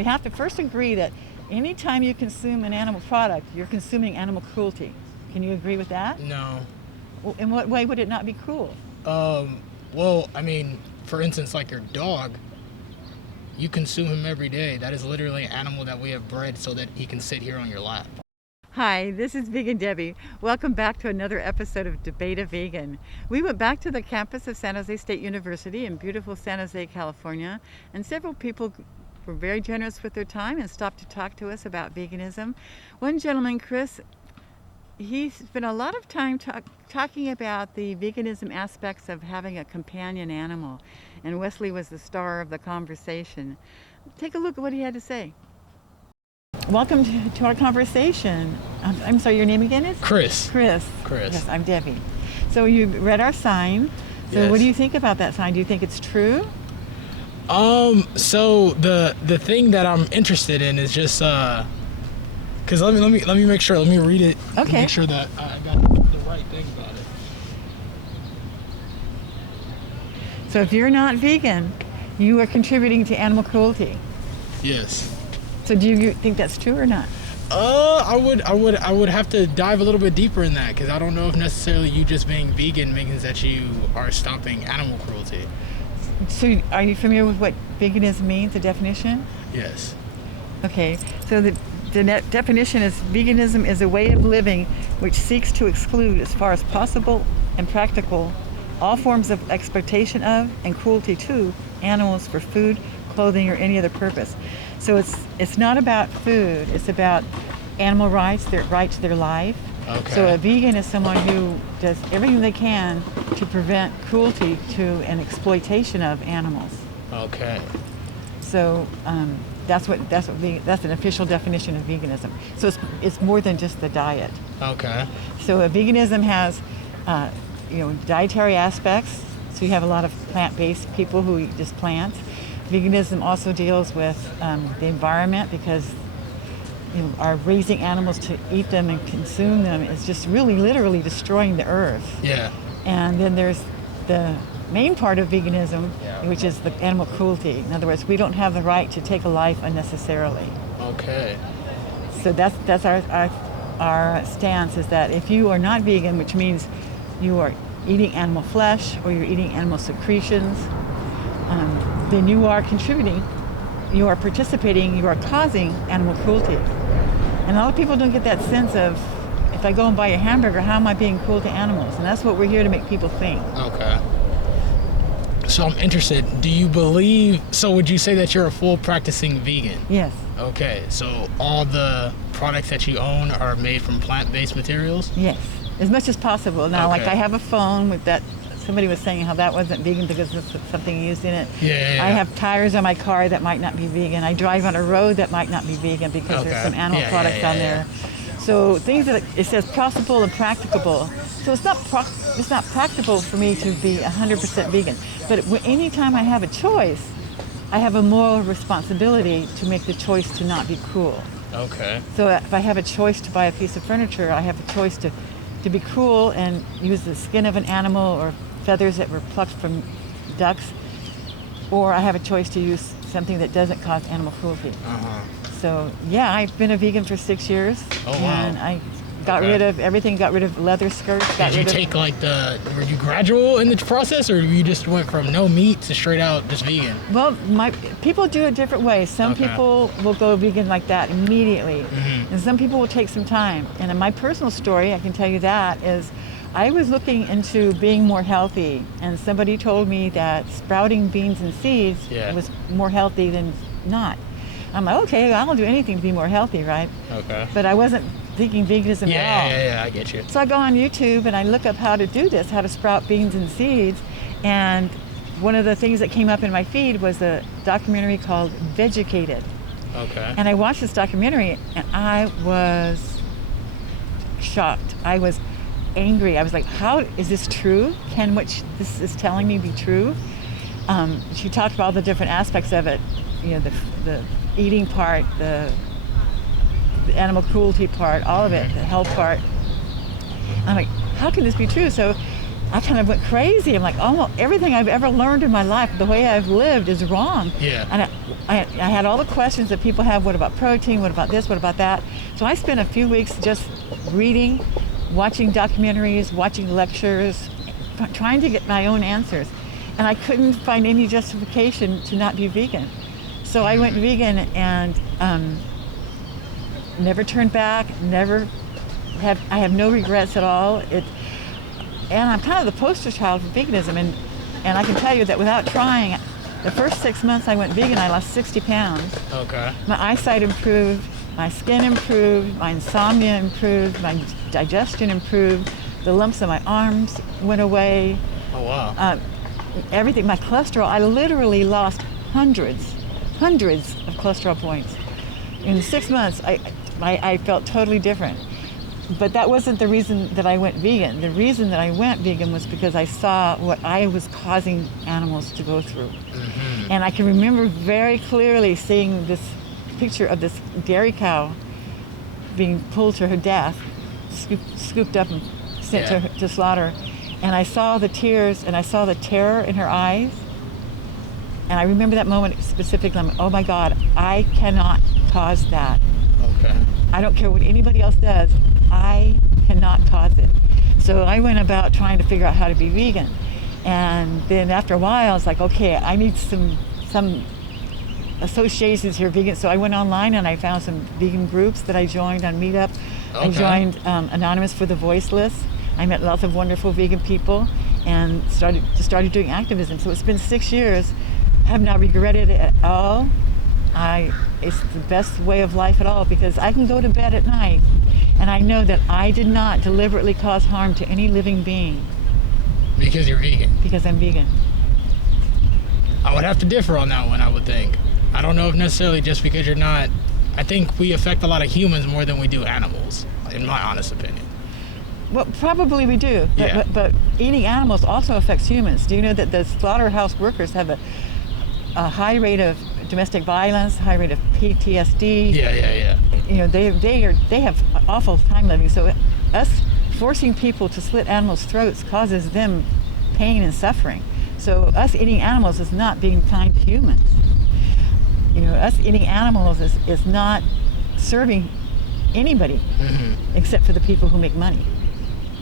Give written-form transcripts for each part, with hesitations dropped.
We have to first agree that anytime you consume an animal product, you're consuming animal cruelty. Can you agree with that? No. Well, in what way would it not be cruel? Well, I mean, for instance, like your dog, you consume him every day. That is literally an animal that we have bred so that he can sit here on your lap. Hi, this is Vegan Debbie. Welcome back to another episode of Debate a Vegan. We went back to the campus of San Jose State University in beautiful San Jose, California, and several people were very generous with their time and stopped to talk to us about veganism. One gentleman, Chris, he spent a lot of time talking about the veganism aspects of having a companion animal, and Wesley was the star of the conversation. Take a look at what he had to say. Welcome to our conversation. I'm sorry, your name again is? Chris. Chris. Yes, I'm Debbie. So you read our sign. So Yes. What do you think about that sign? Do you think it's true? So the thing that I'm interested in is just because let me make sure. Let me read it. Okay. Make sure that I got the right thing about it. So if you're not vegan, you are contributing to animal cruelty. Yes. So do you think that's true or not? I would have to dive a little bit deeper in that because I don't know if necessarily you just being vegan means that you are stopping animal cruelty. So are you familiar with what veganism means, the definition? Yes. Okay, so the definition is veganism is a way of living which seeks to exclude as far as possible and practical all forms of exploitation of and cruelty to animals for food, clothing, or any other purpose. So it's not about food, it's about animal rights, their right to their life. Okay. So a vegan is someone who does everything they can to prevent cruelty to and exploitation of animals. Okay. So that's an official definition of veganism. So it's more than just the diet. Okay. So veganism has dietary aspects. So you have a lot of plant-based people who eat just plants. Veganism also deals with the environment because our raising animals to eat them and consume them is just really literally destroying the earth. Yeah. And then there's the main part of veganism, which is the animal cruelty. In other words, we don't have the right to take a life unnecessarily. Okay. So that's our stance, is that if you are not vegan, which means you are eating animal flesh or you're eating animal secretions, then you are contributing, you are participating, you are causing animal cruelty. And a lot of people don't get that sense of, if I go and buy a hamburger, how am I being cruel to animals? And that's what we're here to make people think. Okay. So I'm interested, would you say that you're a full practicing vegan? Yes. Okay, so all the products that you own are made from plant-based materials? Yes, as much as possible. Now, like Okay. I have a phone with that, somebody was saying how that wasn't vegan because of something used in it. Yeah. I have tires on my car that might not be vegan. I drive on a road that might not be vegan because there's some animal products on there. So things that it says possible and practicable. So it's not practical for me to be 100% vegan. But anytime I have a choice, I have a moral responsibility to make the choice to not be cruel. Okay. So if I have a choice to buy a piece of furniture, I have a choice to be cruel and use the skin of an animal or feathers that were plucked from ducks, or I have a choice to use something that doesn't cause animal cruelty. Uh-huh. So yeah, I've been a vegan for 6 years. Oh, wow. And I got rid of everything, got rid of leather skirts. Did you take were you gradual in the process, or you just went from no meat to straight out just vegan? Well, people do it different ways. Some people will go vegan like that immediately, and some people will take some time. And in my personal story, I can tell you that is, I was looking into being more healthy, and somebody told me that sprouting beans and seeds was more healthy than not. I'm like, okay, I'll do anything to be more healthy, right? Okay. But I wasn't thinking veganism at all. Yeah, I get you. So I go on YouTube and I look up how to do this, how to sprout beans and seeds. And one of the things that came up in my feed was a documentary called Vegucated. Okay. And I watched this documentary and I was shocked. I was angry. I was like, how is this true? Can what this is telling me be true? She talked about all the different aspects of it, the eating part, the animal cruelty part, all of it, the health part. I'm like, how can this be true? So I kind of went crazy. I'm like, almost everything I've ever learned in my life, the way I've lived, is wrong. Yeah. And I had all the questions that people have. What about protein? What about this? What about that? So I spent a few weeks just reading, watching documentaries, watching lectures, trying to get my own answers. And I couldn't find any justification to not be vegan. So I went vegan and never turned back, I have no regrets at all. And I'm kind of the poster child for veganism. And I can tell you that without trying, the first 6 months I went vegan, I lost 60 pounds. Okay. My eyesight improved, my skin improved, my insomnia improved, my digestion improved, the lumps on my arms went away. Oh, wow. Everything, my cholesterol, I literally lost hundreds of cholesterol points. In 6 months, I felt totally different. But that wasn't the reason that I went vegan. The reason that I went vegan was because I saw what I was causing animals to go through. Mm-hmm. And I can remember very clearly seeing this picture of this dairy cow being pulled to her death, scooped up and sent to slaughter. And I saw the tears and I saw the terror in her eyes. And I remember that moment specifically. I'm like, oh my God, I cannot cause that. Okay. I don't care what anybody else does. I cannot cause it. So I went about trying to figure out how to be vegan. And then after a while, I was like, okay, I need some associations here, vegan. So I went online and I found some vegan groups that I joined on Meetup. Okay. I joined Anonymous for the Voiceless. I met lots of wonderful vegan people and started doing activism. So it's been 6 years. I have not regretted it at all. It's the best way of life at all because I can go to bed at night and I know that I did not deliberately cause harm to any living being. Because you're vegan? Because I'm vegan. I would have to differ on that one, I would think. I don't know if necessarily just because you're not... I think we affect a lot of humans more than we do animals, in my honest opinion. Well, probably we do, but eating animals also affects humans. Do you know that the slaughterhouse workers have a high rate of domestic violence, high rate of PTSD? Yeah. You know, they have awful time living. So us forcing people to slit animals' throats causes them pain and suffering. So us eating animals is not being kind to humans. You know, us eating animals is not serving anybody except for the people who make money.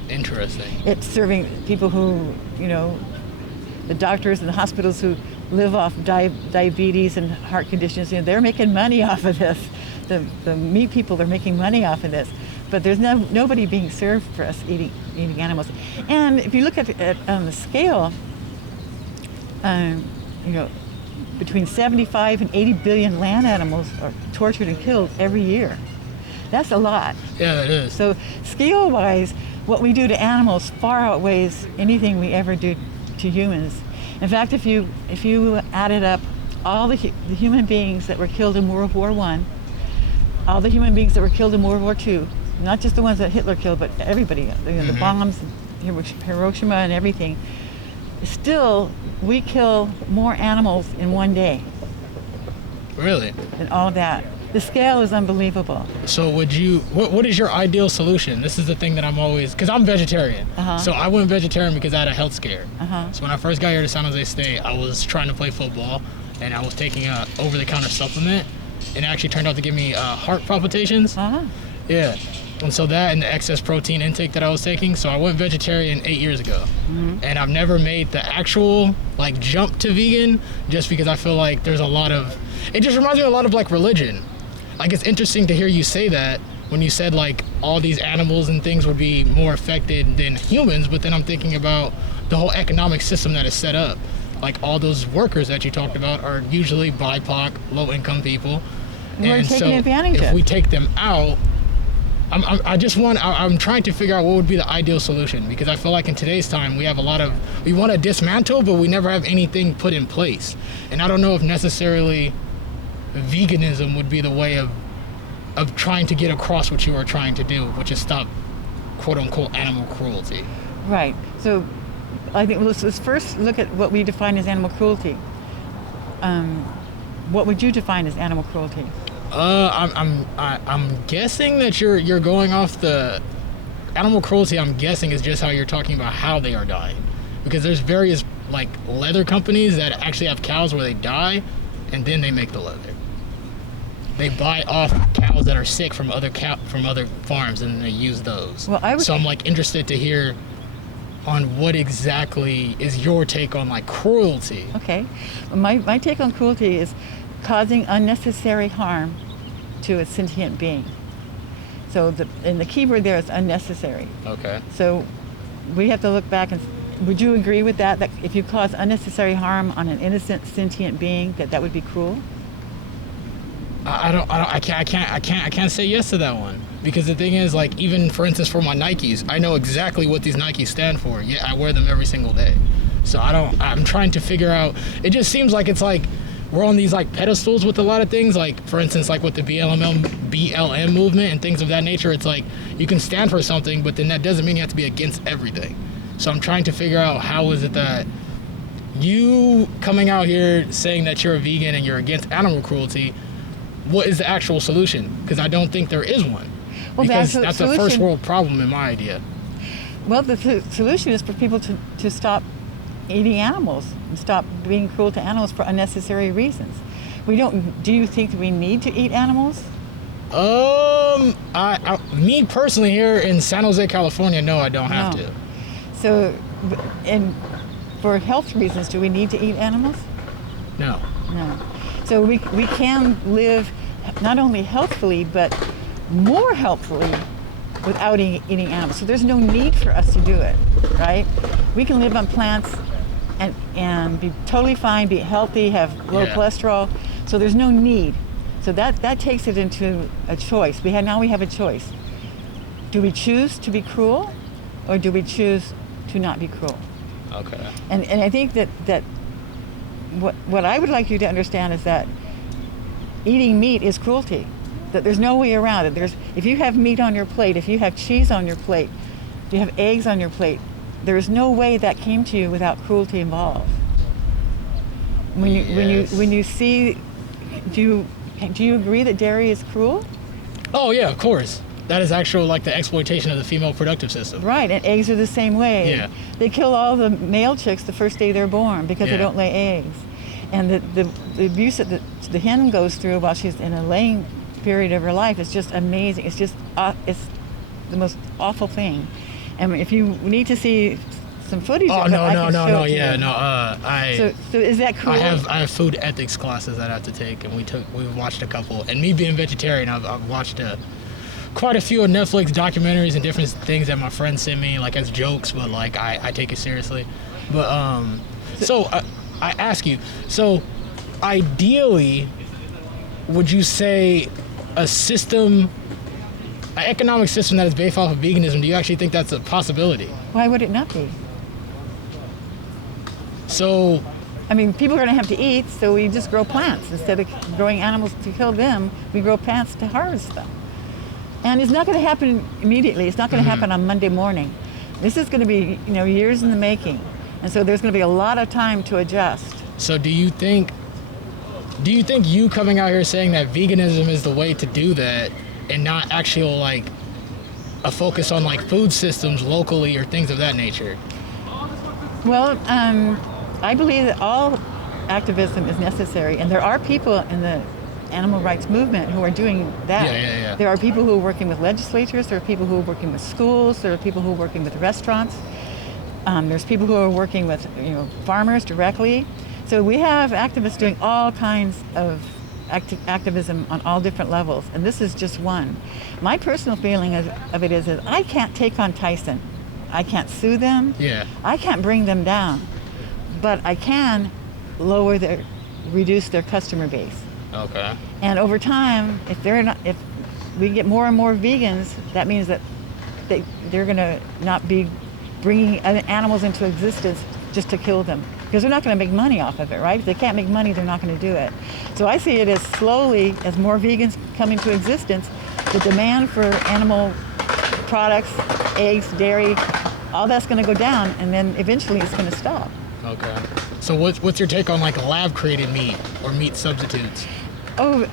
Interesting. It's serving people who, you know, the doctors and the hospitals who live off diabetes and heart conditions. You know, they're making money off of this. The meat people are making money off of this. But there's nobody being served for us eating animals. And if you look at on the scale, you know, between 75 and 80 billion land animals are tortured and killed every year. That's a lot. Yeah, it is. So scale-wise, what we do to animals far outweighs anything we ever do to humans. In fact, if you added up all the human beings that were killed in World War I, all the human beings that were killed in World War II, not just the ones that Hitler killed, but everybody, you know, the bombs, Hiroshima and everything, still we kill more animals in one day. Really? Than all that. The scale is unbelievable. So what is your ideal solution? This is the thing that I'm always, because I'm vegetarian. So I went vegetarian because I had a health scare. So when I first got here to San Jose State, I was trying to play football and I was taking a over-the-counter supplement and it actually turned out to give me heart palpitations. Yeah. And so that and the excess protein intake that I was taking, so I went vegetarian 8 years ago. And I've never made the actual like jump to vegan just because I feel like there's a lot of, it just reminds me a lot of like religion. Like it's interesting to hear you say that when you said like all these animals and things would be more affected than humans, but then I'm thinking about the whole economic system that is set up. Like all those workers that you talked about are usually BIPOC, low-income people. We're taking advantage of. If we take them out, I'm trying to figure out what would be the ideal solution because I feel like in today's time we want to dismantle, but we never have anything put in place. And I don't know if necessarily veganism would be the way of trying to get across what you are trying to do, which is stop quote-unquote animal cruelty. Right. So I think let's first look at what we define as animal cruelty. What would you define as animal cruelty? I'm guessing that you're going off the animal cruelty, I'm guessing, is just how you're talking about how they are dying. Because there's various, like, leather companies that actually have cows where they die, and then they make the leather. They buy off cows that are sick from other farms, and they use those. Well, So I'm, like, interested to hear on what exactly is your take on, like, cruelty. Okay. My take on cruelty is causing unnecessary harm to a sentient being. So the key word there is unnecessary. Okay. So we have to look back and would you agree with that? That if you cause unnecessary harm on an innocent sentient being, that would be cruel? I can't say yes to that one, because the thing is, like, even for instance for my Nikes, I know exactly what these Nikes stand for. Yeah, I wear them every single day. So I'm trying to figure out. It just seems like it's like we're on these like pedestals with a lot of things. Like for instance, like with the BLM movement and things of that nature. It's like you can stand for something, but then that doesn't mean you have to be against everything. So I'm trying to figure out how is it that you coming out here saying that you're a vegan and you're against animal cruelty, what is the actual solution? Because I don't think there is one. Well, because that's a first world problem in my idea. Well, the solution is for people to stop eating animals and stop being cruel to animals for unnecessary reasons. Do you think we need to eat animals? Me personally here in San Jose, California, no, I don't have to. So, and for health reasons, do we need to eat animals? No. No. So we can live not only healthfully, but more healthfully without eating animals. So there's no need for us to do it, right? We can live on plants and be totally fine, be healthy, have low cholesterol. So there's no need. So that takes it into a choice. Now we have a choice. Do we choose to be cruel, or do we choose to not be cruel? Okay. And I think that what I would like you to understand is that eating meat is cruelty. That there's no way around it. If you have meat on your plate, if you have cheese on your plate, if you have eggs on your plate, there's no way that came to you without cruelty involved. When you see, do you agree that dairy is cruel? Oh yeah, of course. That is actual like the exploitation of the female productive system. Right, and eggs are the same way. Yeah. They kill all the male chicks the first day they're born because they don't lay eggs. And the abuse that the hen goes through while she's in a laying period of her life is just amazing. It's just it's the most awful thing. And if you need to see some footage of it, I can show it to you. So is that cool? I have food ethics classes that I have to take, and we've watched a couple. And me being vegetarian, I've watched quite a few of Netflix documentaries and different things that my friends send me, like as jokes, but like I take it seriously. But I ask you, so ideally, would you say an economic system that is based off of veganism, do you actually think that's a possibility? Why would it not be? So, I mean, people are going to have to eat, so we just grow plants. Instead of growing animals to kill them, we grow plants to harvest them. And it's not going to happen immediately. It's not going to happen on Monday morning. This is going to be, years in the making. And so there's going to be a lot of time to adjust. So do you think you coming out here saying that veganism is the way to do that and not actual like a focus on like food systems locally or things of that nature? Well, I believe that all activism is necessary, and there are people in the animal rights movement who are doing that. Yeah. There are people who are working with legislatures, there are people who are working with schools, there are people who are working with restaurants, there's people who are working with farmers directly. So we have activists doing all kinds of activism on all different levels, and this is just one. My personal feeling of it is I can't take on Tyson. I can't sue them. Yeah. I can't bring them down, but I can reduce their customer base. Okay. And over time, if we get more and more vegans, that means that they're going to not be bringing animals into existence just to kill them, because they're not going to make money off of it, right? If they can't make money, they're not going to do it. So I see it as slowly, as more vegans come into existence, the demand for animal products, eggs, dairy, all that's going to go down, and then eventually it's going to stop. Okay. So what's your take on like lab created meat or meat substitutes? Oh,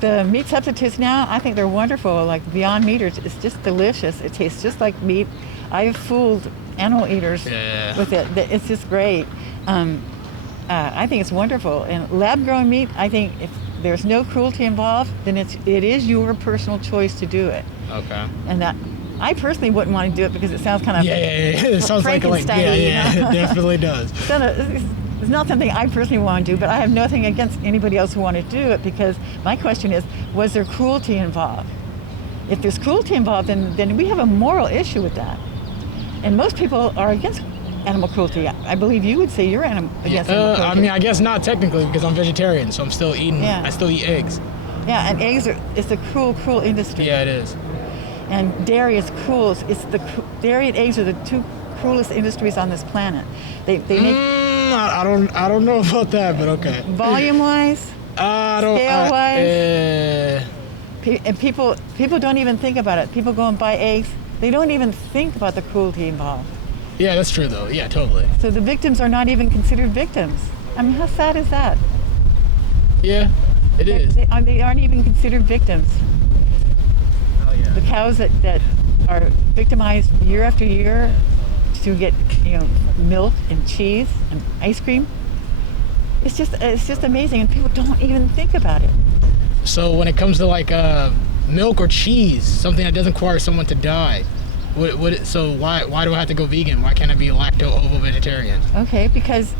The meat substitutes now, I think they're wonderful. Like Beyond Meat, it's just delicious. It tastes just like meat. I've fooled animal eaters with it. It's just great. I think it's wonderful. And lab-grown meat, I think if there's no cruelty involved, then it is your personal choice to do it. Okay. And that I personally wouldn't want to do it because it sounds kind of It sounds like it definitely does. It's not something I personally want to do, but I have nothing against anybody else who want to do it, because my question is, was there cruelty involved? If there's cruelty involved, then we have a moral issue with that. And most people are against animal cruelty. I believe you would say you're against animal cruelty. I mean, I guess not technically, because I'm vegetarian, so I'm still eating. I still eat eggs. Yeah, and eggs it's a cruel industry. Yeah, it is. And dairy is cruel. Dairy and eggs are the two cruelest industries on this planet. They make. I don't know about that, but okay. Volume-wise, scale-wise, and people don't even think about it. People go and buy eggs. They don't even think about the cruelty involved. Yeah, that's true, though. Yeah, totally. So the victims are not even considered victims. I mean, how sad is that? Yeah, it is. They aren't even considered victims. Oh, yeah. The cows that are victimized year after year to get milk and cheese and ice cream. It's just amazing, and people don't even think about it. So when it comes to like milk or cheese, something that doesn't require someone to die, so why do I have to go vegan? Why can't I be lacto-ovo-vegetarian? Okay, because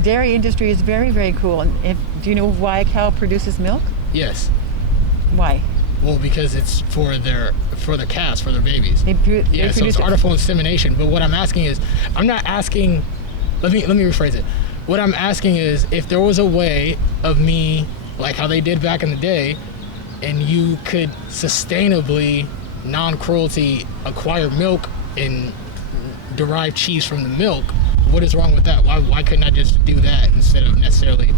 dairy industry is very, very cool. And do you know why a cow produces milk? Yes. Why? Well, because it's for their calves, for their babies. They so it's artificial insemination. But what I'm asking is, I'm not asking. Let me rephrase it. What I'm asking is, if there was a way of me, like how they did back in the day, and you could sustainably, non-cruelty, acquire milk and derive cheese from the milk, what is wrong with that? Why couldn't I just do that instead of necessarily,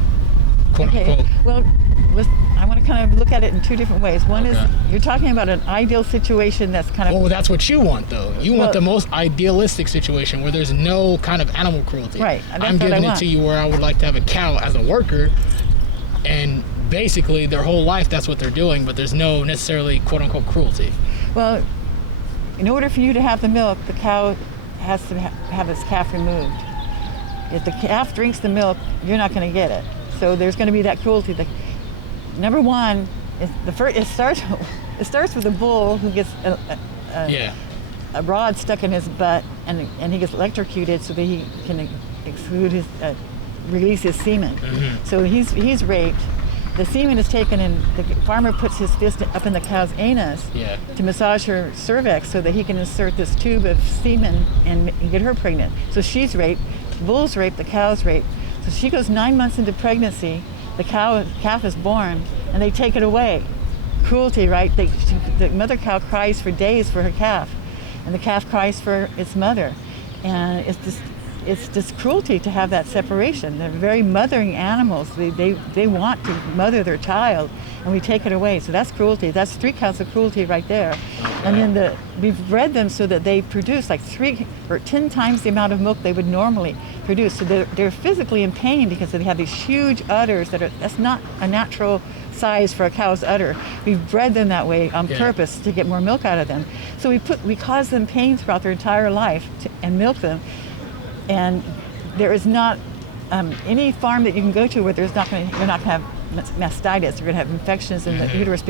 quote unquote? Well, I want to kind of look at it in two different ways. One is, you're talking about an ideal situation that's kind of... Well, that's what you want, though. You want the most idealistic situation where there's no kind of animal cruelty. Right. I'm giving it to you where I would like to have a cow as a worker, and basically their whole life that's what they're doing, but there's no necessarily quote-unquote cruelty. Well, in order for you to have the milk, the cow has to have its calf removed. If the calf drinks the milk, you're not going to get it. So there's going to be that cruelty. Number one, it starts with a bull who gets a rod stuck in his butt, and he gets electrocuted so that he can release his semen. Mm-hmm. So he's raped. The semen is taken, and the farmer puts his fist up in the cow's anus to massage her cervix so that he can insert this tube of semen and get her pregnant. So she's raped. The bull's raped. The cow's raped. So she goes 9 months into pregnancy. The calf is born, and they take it away. Cruelty, right? The mother cow cries for days for her calf, and the calf cries for its mother, and it's just cruelty to have that separation. They're very mothering animals. They want to mother their child, and we take it away. So that's cruelty. That's 3 counts of cruelty right there. And then we've bred them so that they produce like 3 or 10 times the amount of milk they would normally produce. So they're physically in pain because they have these huge udders that's not a natural size for a cow's udder. We've bred them that way on purpose to get more milk out of them. So we cause them pain throughout their entire life and milk them. And there is not any farm that you can go to where you're not going to have mastitis. You're going to have infections in the uterus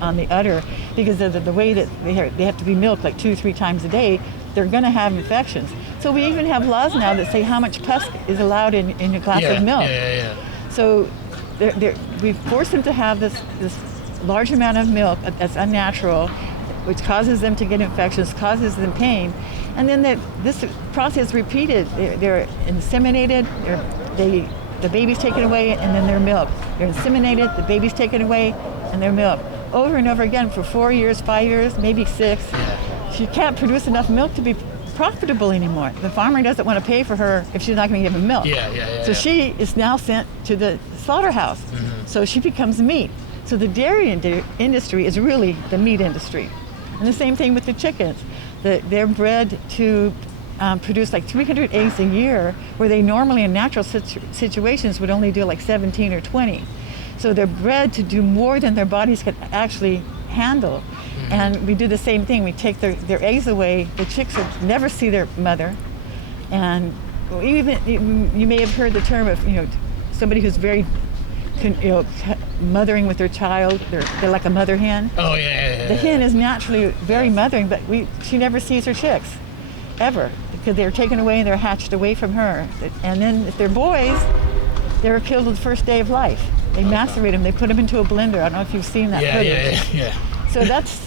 on the udder because of the way that they have to be milked like 2-3 times a day. They're going to have infections. So we even have laws now that say how much pus is allowed in a glass of milk. So we force them to have this large amount of milk that's unnatural, which causes them to get infections, causes them pain. And then this process is repeated. They're inseminated, the baby's taken away, and then they're milked. They're inseminated, the baby's taken away, and they're milked. Over and over again for 4 years, 5 years, maybe 6. She can't produce enough milk to be profitable anymore. The farmer doesn't want to pay for her if she's not going to give him milk. So she is now sent to the slaughterhouse. Mm-hmm. So she becomes meat. So the dairy industry is really the meat industry. And the same thing with the chickens. They're bred to produce like 300 eggs a year, where they normally in natural situations would only do like 17 or 20. So they're bred to do more than their bodies can actually handle. And we do the same thing. We take their eggs away. The chicks never see their mother. And even you may have heard the term of, somebody who's very, mothering with their child. They're like a mother hen. Oh, yeah. The hen is naturally very mothering, but she never sees her chicks, ever, because they're taken away and they're hatched away from her. And then if they're boys, they're killed the first day of life. They macerate them. They put them into a blender. I don't know if you've seen that footage. Yeah. So that's,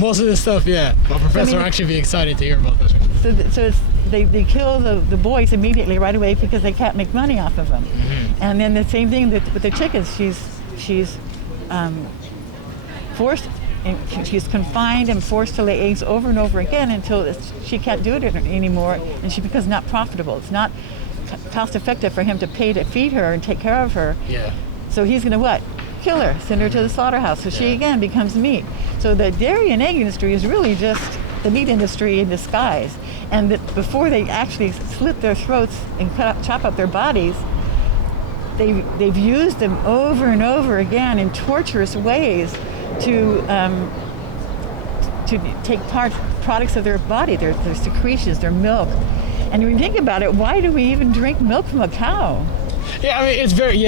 most of this stuff, yeah. My professor will actually be excited to hear about this one. So they kill the boys immediately right away because they can't make money off of them. And then the same thing with the chickens. She's forced, and she's confined and forced to lay eggs over and over again until she can't do it anymore, and she becomes not profitable. It's not cost effective for him to pay to feed her and take care of her. Yeah. So he's going to what? Kill her, send her to the slaughterhouse. So she again becomes meat. So the dairy and egg industry is really just the meat industry in disguise. And before they actually slit their throats and chop up their bodies, they've used them over and over again in torturous ways to take products of their body, their secretions, their milk. And when you think about it, why do we even drink milk from a cow? Yeah, it's very,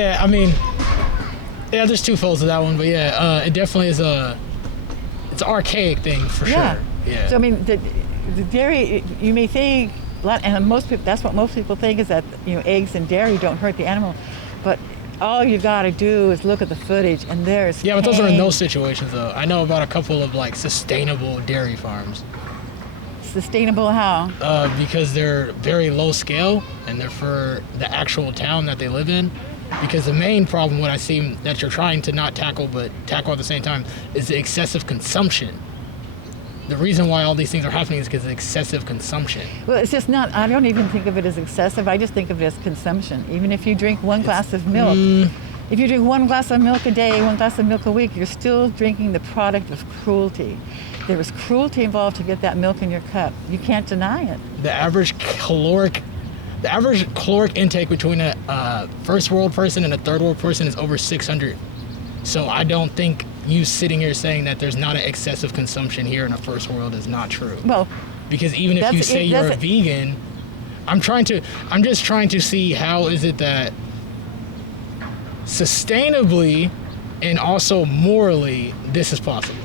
there's two folds to that one, but it definitely is it's an archaic thing for sure. Yeah. So the dairy, you may think, and that's what most people think, is that eggs and dairy don't hurt the animal, but all you gotta do is look at the footage, and there's but those are in those situations though. I know about a couple of sustainable dairy farms. Sustainable how? Because they're very low scale, and they're for the actual town that they live in. Because the main problem, what I see that you're trying to not tackle, but tackle at the same time, is the excessive consumption. The reason why all these things are happening is because of excessive consumption. Well, it's just not, I don't even think of it as excessive. I just think of it as consumption. Even if you drink one glass of milk, if you drink one glass of milk a day, one glass of milk a week, you're still drinking the product of cruelty. There was cruelty involved to get that milk in your cup. You can't deny it. The average caloric intake between a first world person and a third world person is over 600. So I don't think you sitting here saying that there's not an excessive consumption here in a first world is not true. Well, because even if you say you're a vegan, I'm just trying to see how is it that sustainably and also morally this is possible.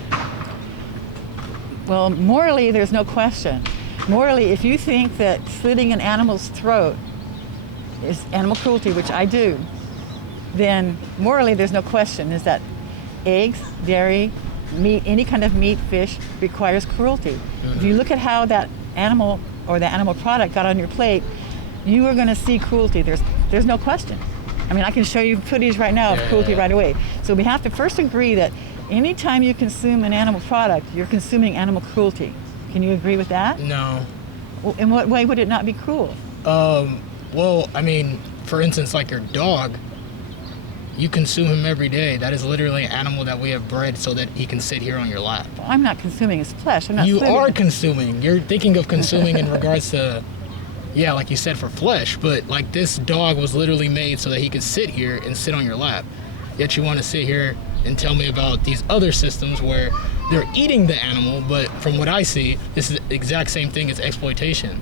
Well, morally, there's no question. Morally, if you think that slitting an animal's throat is animal cruelty, which I do, then morally there's no question, is that eggs, dairy, meat, any kind of meat, fish requires cruelty. If you look at how that animal or the animal product got on your plate, you are going to see cruelty. There's no question. I can show you footage right now of cruelty right away. So we have to first agree that anytime you consume an animal product, you're consuming animal cruelty. Can you agree with that? No. Well, in what way would it not be cruel? For instance, like your dog, you consume him every day. That is literally an animal that we have bred so that he can sit here on your lap. Well, I'm not consuming his flesh. I'm not. You are consuming. You're thinking of consuming in regards to, like you said, for flesh. But this dog was literally made so that he could sit here and sit on your lap. Yet you want to sit here and tell me about these other systems where they're eating the animal, but from what I see, this is the exact same thing as exploitation.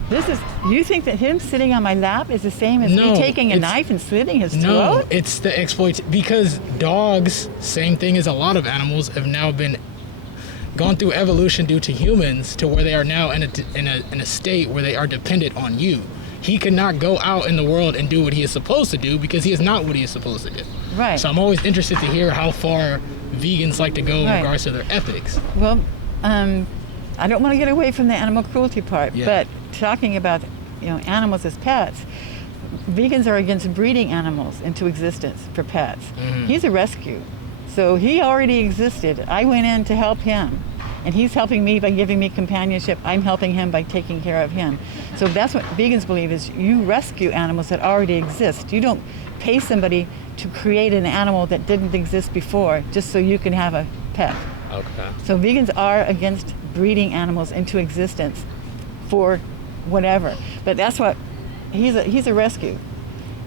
You think that him sitting on my lap is the same as me taking a knife and slitting his throat? No, it's the because dogs, same thing as a lot of animals, have now gone through evolution due to humans to where they are now in a state where they are dependent on you. He cannot go out in the world and do what he is supposed to do because he is not what he is supposed to do. Right. So I'm always interested to hear how far vegans like to go in regards to their ethics. Well, I don't want to get away from the animal cruelty part, but talking about animals as pets, vegans are against breeding animals into existence for pets. He's a rescue, so he already existed. I went in to help him, and he's helping me by giving me companionship. I'm helping him by taking care of him. So that's what vegans believe, is you rescue animals that already exist. You don't pay somebody to create an animal that didn't exist before just so you can have a pet. Okay. So vegans are against breeding animals into existence for whatever. But that's what he's a rescue,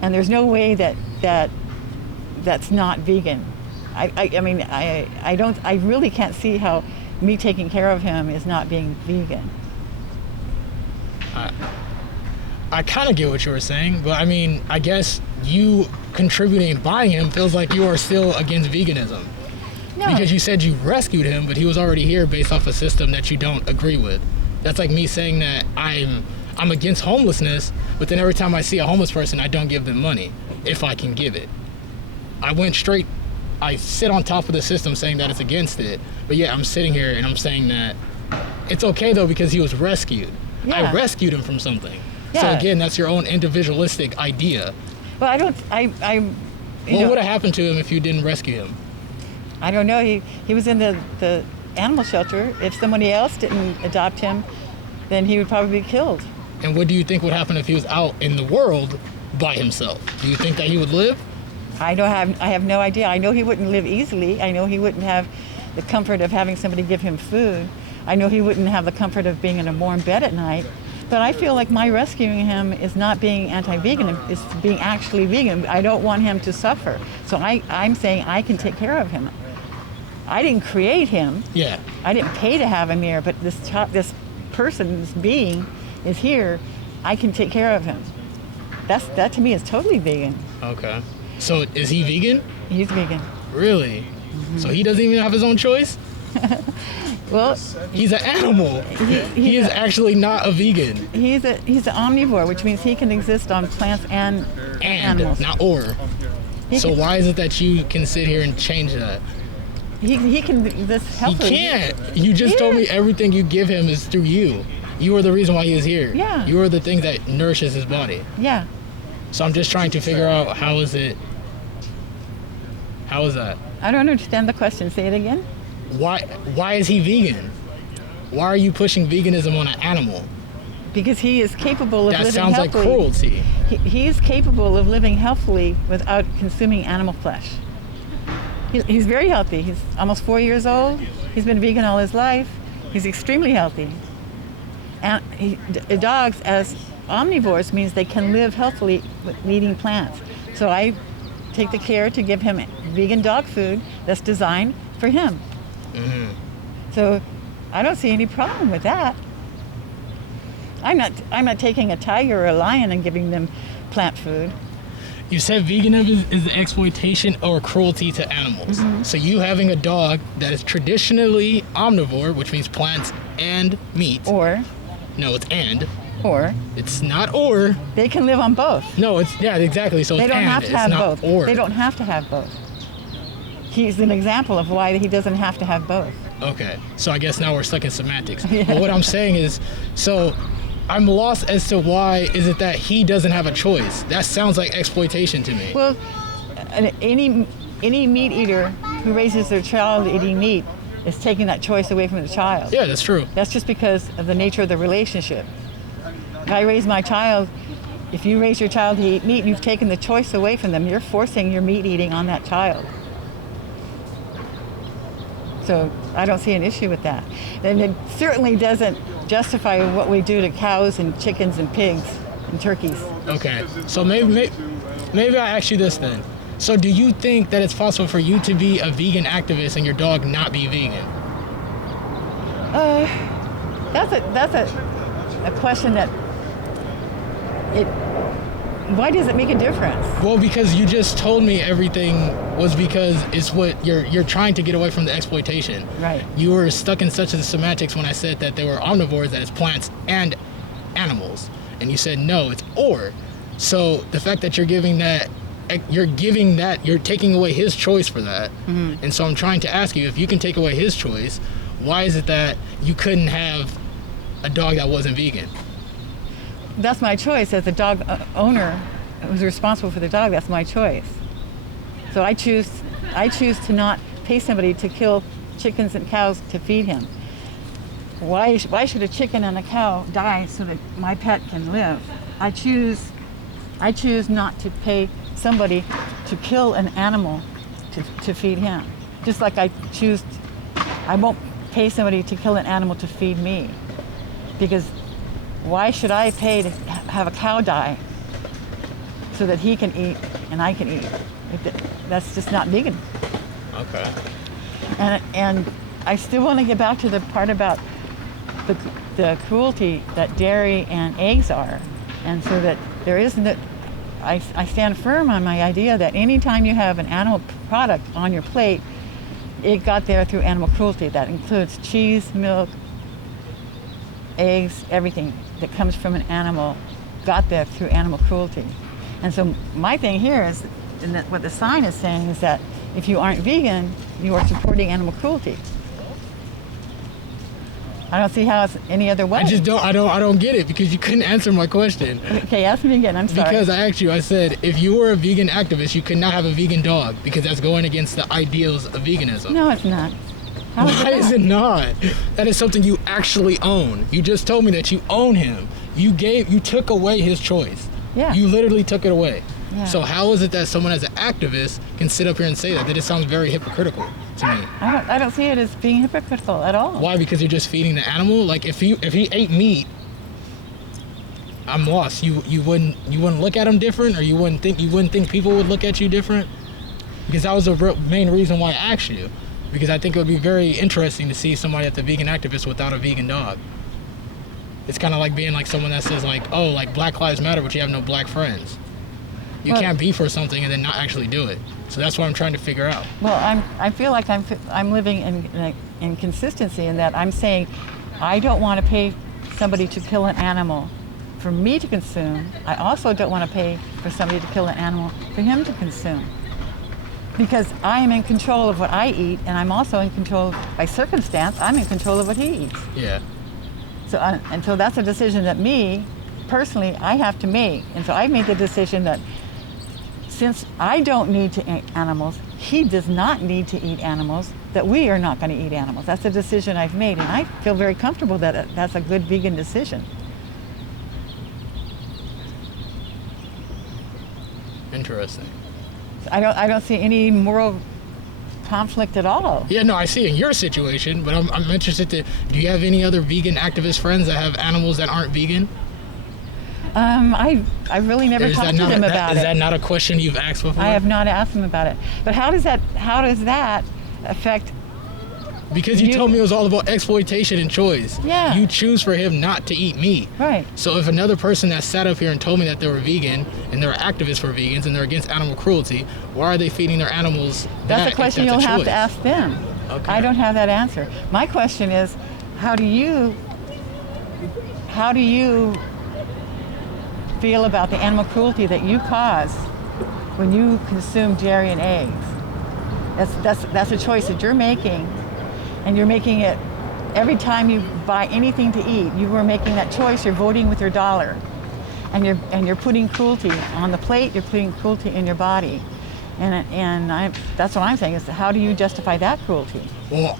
and there's no way that's not vegan. I mean, I really can't see how me taking care of him is not being vegan. I kind of get what you were saying, but I mean, I guess you contributing and buying him feels like you are still against veganism. No. Because you said you rescued him, but he was already here based off a system that you don't agree with. That's like me saying that I'm against homelessness, but then every time I see a homeless person, I don't give them money if I can give it. I sit on top of the system saying that it's against it, but yeah, I'm sitting here and I'm saying that it's okay though because he was rescued. Yeah. I rescued him from something. Yeah. So again, that's your own individualistic idea. Well, What would have happened to him if you didn't rescue him? I don't know. He was in the animal shelter. If somebody else didn't adopt him, then he would probably be killed. And what do you think would happen if he was out in the world by himself? Do you think that he would live? I have no idea. I know he wouldn't live easily. I know he wouldn't have the comfort of having somebody give him food. I know he wouldn't have the comfort of being in a warm bed at night. But I feel like my rescuing him is not being anti-vegan, it's being actually vegan. I don't want him to suffer. So I'm saying I can take care of him. I didn't create him. Yeah. I didn't pay to have him here, but this person, this being is here. I can take care of him. That to me is totally vegan. Okay. So is he vegan? He's vegan. Really? Mm-hmm. So he doesn't even have his own choice? Well, he's an animal. He is actually not a vegan. He's an omnivore, which means he can exist on plants and animals. Not or. So why is it that you can sit here and change that? He can exist healthily. He can't. You just told me everything you give him is through you. You are the reason why he is here. Yeah. You are the thing that nourishes his body. Yeah. So I'm just trying to figure out how is that? I don't understand the question. Say it again. Why is he vegan? Why are you pushing veganism on an animal? Because he is capable of living healthily. That sounds like cruelty. He is capable of living healthily without consuming animal flesh. He's very healthy. He's almost 4 years old. He's been vegan all his life. He's extremely healthy. And dogs, as omnivores, means they can live healthily with eating plants. So I take the care to give him vegan dog food that's designed for him. Mm-hmm. So I don't see any problem with that. I'm not taking a tiger or a lion and giving them plant food. You said veganism is the exploitation or cruelty to animals. Mm-hmm. So you having a dog that is traditionally omnivore, which means plants and meat. No, it's and. It's not or. They can live on both. No, it's, yeah, exactly. So they it's don't have to have both. Or. They don't have to have both. He's an example of why he doesn't have to have both. Okay, so I guess now we're stuck in semantics. Yeah. But what I'm saying is, so I'm lost as to why is it that he doesn't have a choice? That sounds like exploitation to me. Well, any meat eater who raises their child eating meat is taking that choice away from the child. Yeah, that's true. That's just because of the nature of the relationship. If I raise my child, if you raise your child to eat meat, you've taken the choice away from them. You're forcing your meat eating on that child. So I don't see an issue with that. And it certainly doesn't justify what we do to cows and chickens and pigs and turkeys. Okay, so maybe I ask you this then. So do you think that it's possible for you to be a vegan activist and your dog not be vegan? That's a question that why does it make a difference? Well, because you just told me everything was because it's what you're trying to get away from the exploitation. Right. You were stuck in such a semantics when I said that they were omnivores, that it's plants and animals. And you said, no, it's or. So the fact that you're taking away his choice for that. Mm-hmm. And so I'm trying to ask you, if you can take away his choice, why is it that you couldn't have a dog that wasn't vegan? That's my choice as a dog owner who's responsible for the dog. That's my choice. So I choose to not pay somebody to kill chickens and cows to feed him. Why should a chicken and a cow die so that my pet can live? I choose not to pay somebody to kill an animal to feed him. Just like I won't pay somebody to kill an animal to feed me. Because why should I pay to have a cow die so that he can eat and I can eat? That's just not vegan. Okay. And I still want to get back to the part about the cruelty that dairy and eggs are, and so that there isn't. I stand firm on my idea that anytime you have an animal product on your plate, it got there through animal cruelty. That includes cheese, milk, eggs, everything that comes from an animal got there through animal cruelty. And so my thing here is, and that what the sign is saying is that if you aren't vegan, you are supporting animal cruelty. I don't see how it's any other way. I don't get it, because you couldn't answer my question. Okay, ask me again, I'm sorry. Because I asked you, I said, if you were a vegan activist, you could not have a vegan dog, because that's going against the ideals of veganism. No, it's not. Why is it not? That is something you actually own. You just told me that you own him. You took away his choice. Yeah. You literally took it away. Yeah. So how is it that someone as an activist can sit up here and say that? That it sounds very hypocritical to me. I don't see it as being hypocritical at all. Why? Because you're just feeding the animal? Like if he ate meat, I'm lost. You wouldn't look at him different, or you wouldn't think people would look at you different? Because that was the main reason why I asked you. Because I think it would be very interesting to see somebody that's a vegan activist without a vegan dog. It's kind of like being like someone that says like, oh, like Black Lives Matter, but you have no black friends. You can't be for something and then not actually do it. So that's what I'm trying to figure out. Well, I feel like I'm living in inconsistency in that I'm saying I don't want to pay somebody to kill an animal for me to consume. I also don't want to pay for somebody to kill an animal for him to consume. Because I am in control of what I eat, and I'm also in control, by circumstance, I'm in control of what he eats. Yeah. And so that's a decision that me, personally, I have to make. And so I made the decision that since I don't need to eat animals, he does not need to eat animals, that we are not going to eat animals. That's a decision I've made, and I feel very comfortable that that's a good vegan decision. Interesting. I don't see any moral conflict at all. Yeah, no, I see in your situation, but I'm interested to, do you have any other vegan activist friends that have animals that aren't vegan? I really never talked to them about it. Is that not a question you've asked before? I have not asked them about it. But how does that affect? Because you told me it was all about exploitation and choice. Yeah. You choose for him not to eat meat. Right. So if another person that sat up here and told me that they were vegan and they're activists for vegans and they're against animal cruelty, why are they feeding their animals That's a question you'll have to ask them. Okay. I don't have that answer. My question is, how do you feel about the animal cruelty that you cause when you consume dairy and eggs? That's a choice that you're making, and you're making it every time you buy anything to eat. You are making that choice. You're voting with your dollar, and you're putting cruelty on the plate. You're putting cruelty in your body, and that's what I'm saying is, how do you justify that cruelty? Well,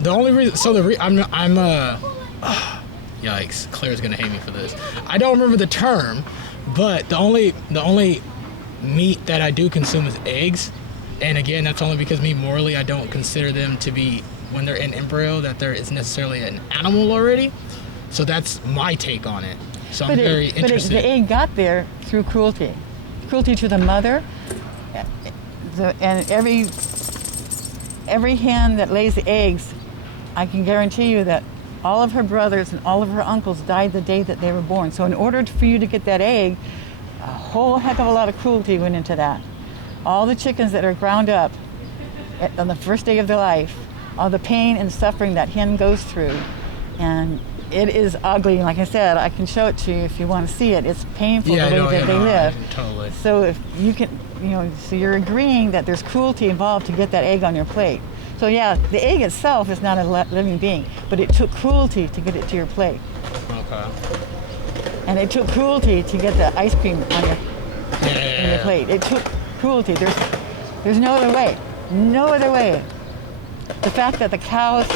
the only reason. So yikes, Claire's gonna hate me for this. I don't remember the term, but the only meat that I do consume is eggs. And again, that's only because me morally, I don't consider them to be, when they're in embryo, that there is necessarily an animal already. So that's my take on it. So I'm very interested. But the egg got there through cruelty to the mother, and every hen that lays the eggs, I can guarantee you that all of her brothers and all of her uncles died the day that they were born. So in order for you to get that egg, a whole heck of a lot of cruelty went into that. All the chickens that are ground up on the first day of their life, all the pain and suffering that hen goes through. And it is ugly. And like I said, I can show it to you if you want to see it. It's painful the way that they live. Totally. So if you can, so you're agreeing that there's cruelty involved to get that egg on your plate. So yeah, the egg itself is not a living being, but it took cruelty to get it to your plate. Okay. And it took cruelty to get the ice cream on your plate. It took cruelty. There's no other way. No other way. The fact that the cow's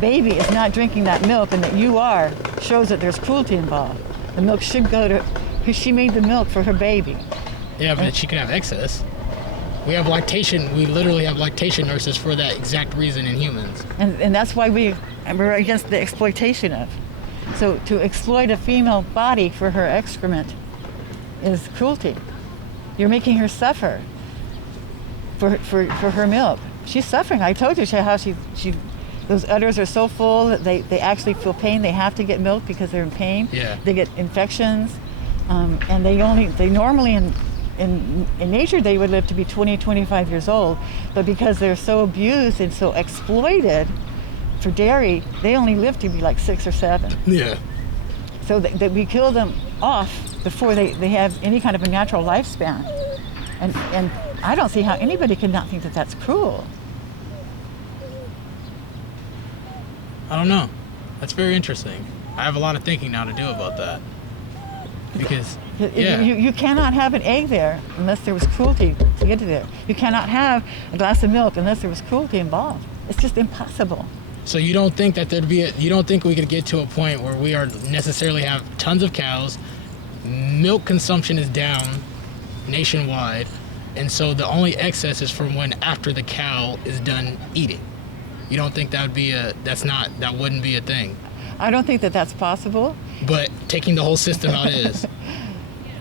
baby is not drinking that milk and that you are shows that there's cruelty involved. The milk should go to, because she made the milk for her baby. Yeah, but she can have excess. We have lactation. We literally have lactation nurses for that exact reason in humans. And that's why we're against the exploitation of. So to exploit a female body for her excrement is cruelty. You're making her suffer for her milk. she's suffering. I told you how she those udders are so full that they actually feel pain. They have to get milk because they're in pain. Yeah. They get infections, and they normally in nature they would live to be 20, 25 years old, but because they're so abused and so exploited for dairy, they only live to be like 6 or 7. Yeah. So that we kill them off before they have any kind of a natural lifespan, and I don't see how anybody could not think that that's cruel. I don't know. That's very interesting. I have a lot of thinking now to do about that. Because, yeah. You cannot have an egg there unless there was cruelty to get to there. You cannot have a glass of milk unless there was cruelty involved. It's just impossible. So you don't think that you don't think we could get to a point where we are necessarily have tons of cows, milk consumption is down nationwide, and so the only excess is from when after the cow is done eating. You don't think that wouldn't be a thing? I don't think that that's possible. But taking the whole system out is.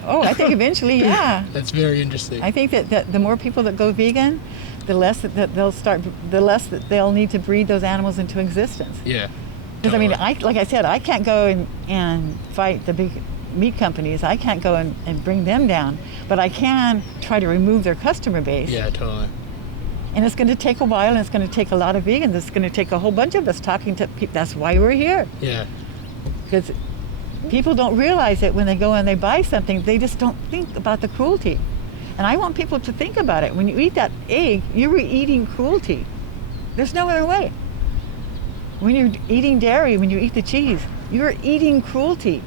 Oh, I think eventually, yeah. That's very interesting. I think that the more people that go vegan, the less that they'll need to breed those animals into existence. Yeah. Because totally. I mean, like I said, I can't go and fight the big meat companies. I can't go and bring them down, but I can try to remove their customer base. Yeah, totally. And it's going to take a while, and it's going to take a lot of vegans. It's going to take a whole bunch of us talking to people. That's why we're here. Yeah. Because people don't realize it when they go and they buy something. They just don't think about the cruelty. And I want people to think about it. When you eat that egg, you're eating cruelty. There's no other way. When you're eating dairy, when you eat the cheese, you're eating cruelty.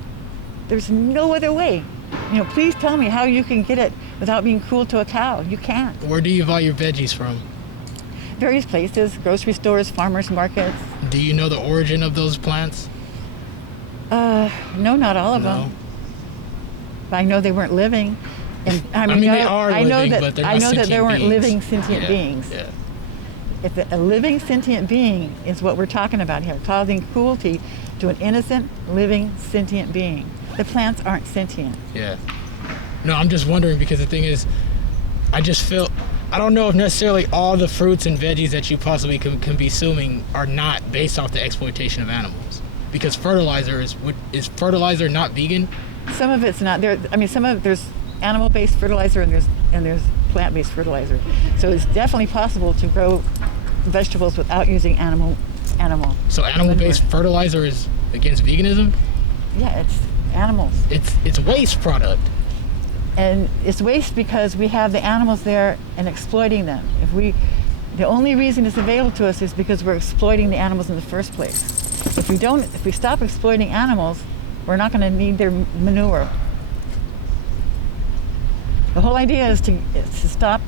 There's no other way. You know, please tell me how you can get it without being cruel to a cow. You can't. Where do you buy your veggies from? Various places, grocery stores, farmers markets. Do you know the origin of those plants? No, not all of them. But I know they weren't living. And I mean they are living, but they're not I know that they weren't beings. living sentient beings. Yeah. If a living sentient being is what we're talking about here, causing cruelty to an innocent, living, sentient being. The plants aren't sentient. Yeah. No, I'm just wondering because the thing is, I just feel, I don't know if necessarily all the fruits and veggies that you possibly can be consuming are not based off the exploitation of animals. Because fertilizer is fertilizer not vegan? Some of it's not. There's animal-based fertilizer and there's plant-based fertilizer. So it's definitely possible to grow vegetables without using animal. So animal-based fertilizer is against veganism? Yeah, it's animals. It's waste product. And it's waste because we have the animals there and exploiting them. The only reason it's available to us is because we're exploiting the animals in the first place. If we stop exploiting animals, we're not going to need their manure. The whole idea is to stop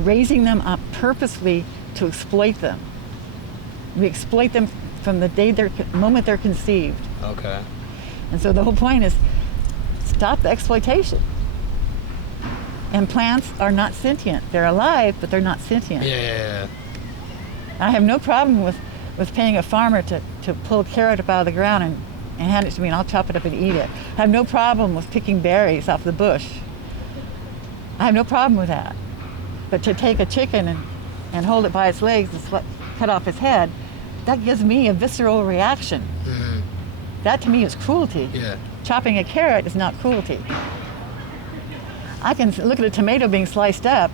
raising them up purposely to exploit them. We exploit them from the moment they're conceived. Okay. And so the whole point is stop the exploitation. And plants are not sentient. They're alive, but they're not sentient. Yeah. I have no problem with paying a farmer to pull a carrot up out of the ground and hand it to me, and I'll chop it up and eat it. I have no problem with picking berries off the bush. I have no problem with that. But to take a chicken and hold it by its legs and cut off its head, that gives me a visceral reaction. Mm-hmm. That to me is cruelty. Yeah. Chopping a carrot is not cruelty. I can look at a tomato being sliced up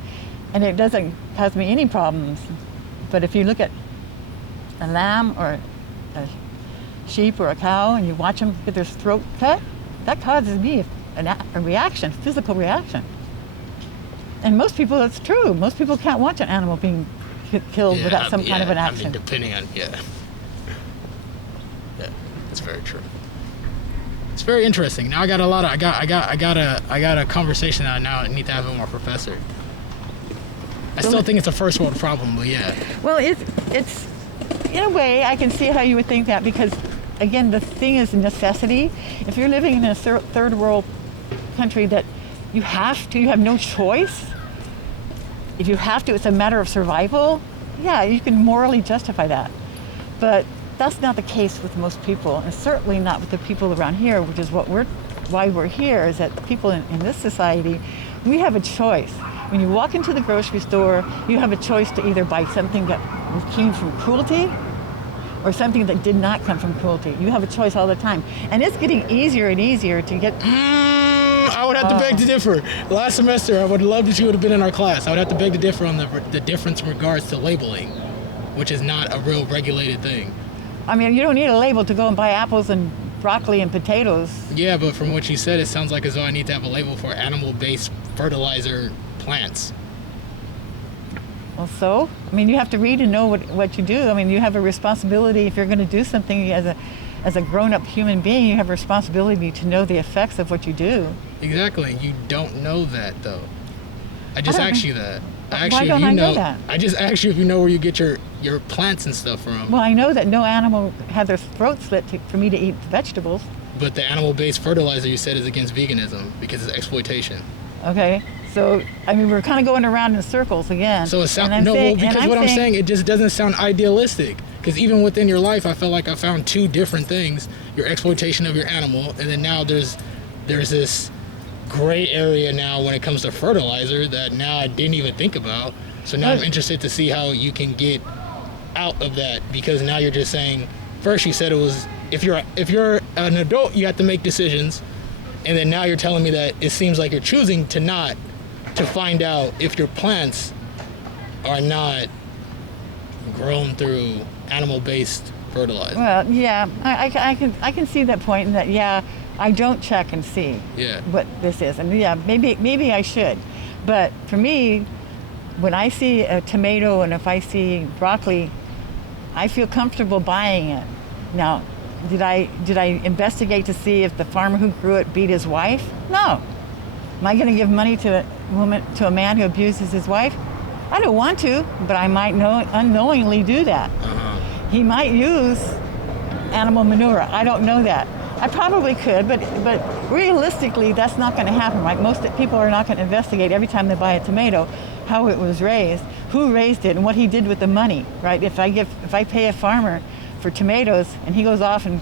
and it doesn't cause me any problems. But if you look at a lamb or a sheep or a cow and you watch them get their throat cut, that causes me a reaction, physical reaction. And most people, it's true. Most people can't watch an animal being killed without some kind of an action. I mean, depending on, yeah, that's very true. It's very interesting. Now I got a conversation that I now need to have with my professor. I still think it's a first world problem, but yeah. Well, it's in a way I can see how you would think that because, again, the thing is necessity. If you're living in a third world country that you have no choice. If you have to, it's a matter of survival. Yeah, you can morally justify that. But that's not the case with most people, and certainly not with the people around here, which is why we're here, is that people in this society, we have a choice. when you walk into the grocery store, you have a choice to either buy something that came from cruelty or something that did not come from cruelty. You have a choice all the time. And it's getting easier and easier to get... I would have to beg to differ. Last semester, I would love that you would have been in our class. I would have to beg to differ on the difference in regards to labeling, which is not a real regulated thing. I mean, you don't need a label to go and buy apples and broccoli and potatoes. Yeah, but from what you said, it sounds like as though I need to have a label for animal-based fertilizer plants. Well, so? I mean, you have to read and know what you do. I mean, you have a responsibility if you're going to do something as a grown-up human being, you have a responsibility to know the effects of what you do. Exactly. You don't know that, though. I just asked you that. Why don't I know that? I just asked you if you know where you get your plants and stuff from. Well, I know that no animal had their throat slit for me to eat vegetables. But the animal-based fertilizer you said is against veganism because it's exploitation. Okay. So, I mean, we're kind of going around in circles again. So it sounds I'm saying, it just doesn't sound idealistic. Because even within your life, I felt like I found two different things: your exploitation of your animal, and then now there's this gray area now when it comes to fertilizer that now I didn't even think about. So now I'm interested to see how you can get out of that, because now you're just saying, first you said it was if you're an adult you have to make decisions, and then now you're telling me that it seems like you're choosing to not, to find out if your plants are not grown through animal-based fertilizer. Well, yeah, I can see that point, and that, yeah, I don't check and see what this is, and yeah, maybe I should, but for me, when I see a tomato and if I see broccoli, I feel comfortable buying it. Now, did I investigate to see if the farmer who grew it beat his wife? No. Am I going to give money to a man who abuses his wife? I don't want to, but I might unknowingly do that. He might use animal manure. I don't know that. I probably could, but realistically, that's not going to happen, right? Most people are not going to investigate every time they buy a tomato how it was raised, who raised it, and what he did with the money, right? If I pay a farmer for tomatoes and he goes off and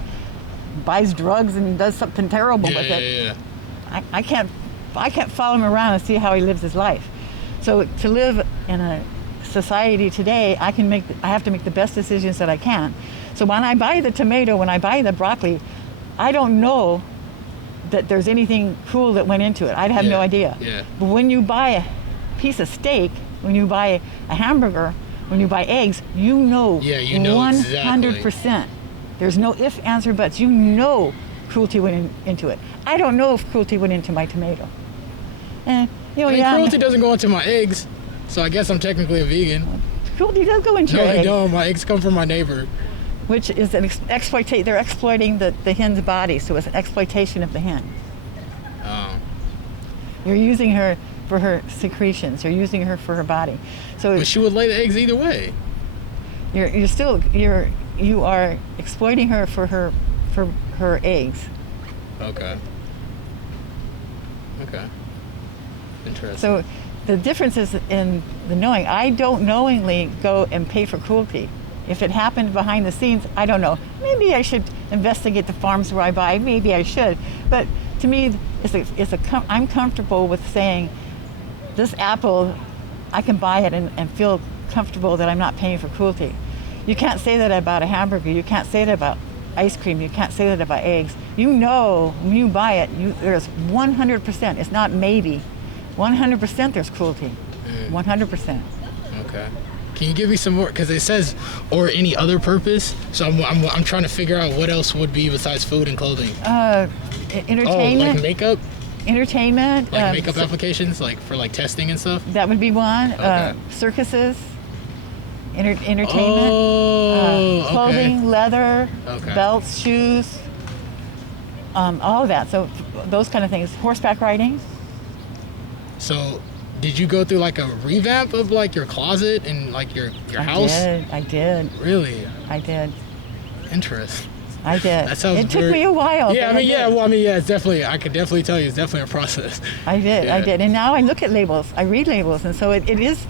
buys drugs and does something terrible with it, I can't follow him around and see how he lives his life. So to live in a society today, I have to make the best decisions that I can. So when I buy the tomato, when I buy the broccoli, I don't know that there's anything cruel that went into it. I'd have no idea. But when you buy a piece of steak, when you buy a hamburger, when you buy eggs, you know 100%. Exactly. There's no if, ands, or buts. You know cruelty went into it. I don't know if cruelty went into my tomato. Cruelty doesn't go into my eggs, so I guess I'm technically a vegan. Cruelty does go into your eggs. No, they don't. My eggs come from my neighbor. Which is they're exploiting the hen's body, so it's an exploitation of the hen. Oh. You're using her for her secretions. You're using her for her body. So but she would lay the eggs either way. You are exploiting her for her eggs. Okay. Interesting. So the difference is in the knowing. I don't knowingly go and pay for cruelty. If it happened behind the scenes, I don't know. Maybe I should investigate the farms where I buy. Maybe I should. But to me, I'm comfortable with saying, this apple, I can buy it and feel comfortable that I'm not paying for cruelty. You can't say that about a hamburger. You can't say that about ice cream. You can't say that about eggs. You know, when you buy it, there's 100%. It's not maybe. 100% there's cruelty. 100%. Okay. Can you give me some more? Because it says, or any other purpose. So I'm trying to figure out what else would be besides food and clothing. Entertainment. Oh, like makeup? Entertainment. Like makeup applications, like for like testing and stuff? That would be one. Okay. Circuses. Entertainment. Oh, clothing, leather, okay. belts, shoes. All of that. So those kind of things. Horseback riding. So did you go through like a revamp of like your closet and like your house? I did. Really? I did. Interesting. I did. That sounds It took me a while. Yeah, it's definitely, I could definitely tell you it's definitely a process. I did. And now I look at labels. I read labels. And so it is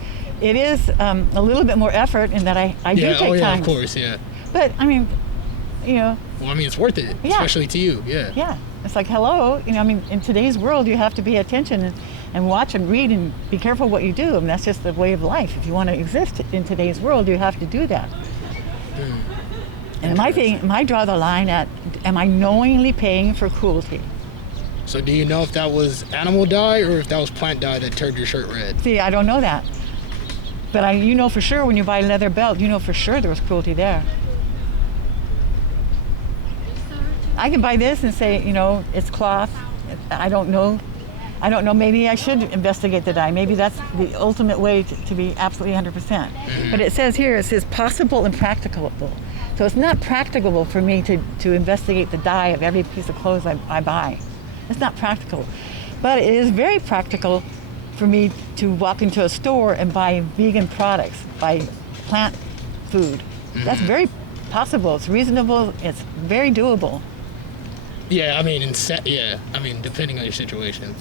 a little bit more effort in that I do take time. Yeah, of course, yeah. But, I mean, Well, I mean, it's worth it, especially to you, Yeah. It's like, hello, in today's world, you have to pay attention and watch and read and be careful what you do. I mean, that's just the way of life. If you want to exist in today's world, you have to do that. And my draw the line at, am I knowingly paying for cruelty? So do you know if that was animal dye or if that was plant dye that turned your shirt red? See, I don't know that. But you know for sure when you buy a leather belt, you know for sure there was cruelty there. I can buy this and say, you know, it's cloth. I don't know. Maybe I should investigate the dye. Maybe that's the ultimate way to be absolutely 100%. But it says here, it says possible and practicable. So it's not practicable for me to investigate the dye of every piece of clothes I buy. It's not practical. But it is very practical for me to walk into a store and buy vegan products, buy plant food. That's very possible. It's reasonable. It's very doable. Yeah, I mean, depending on your situation,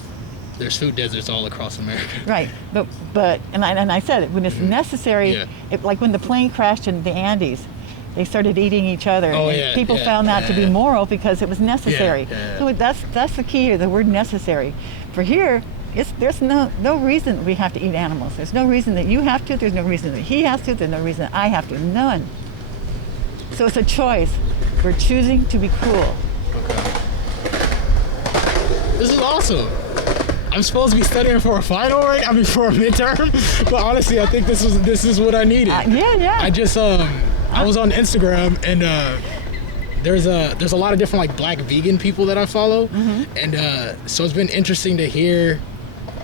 there's food deserts all across America. Right, but I said it when it's necessary. Like when the plane crashed in the Andes, they started eating each other. People found that to be moral because it was necessary. So that's the key here, the word necessary. For here, there's no reason we have to eat animals. There's no reason that you have to. There's no reason that he has to. There's no reason that I have to. None. So it's a choice. We're choosing to be cruel. Okay. This is awesome. I'm supposed to be studying for a final for a midterm, but honestly, I think this is what I needed. I just I was on Instagram and there's a lot of different like black vegan people that I follow, and so it's been interesting to hear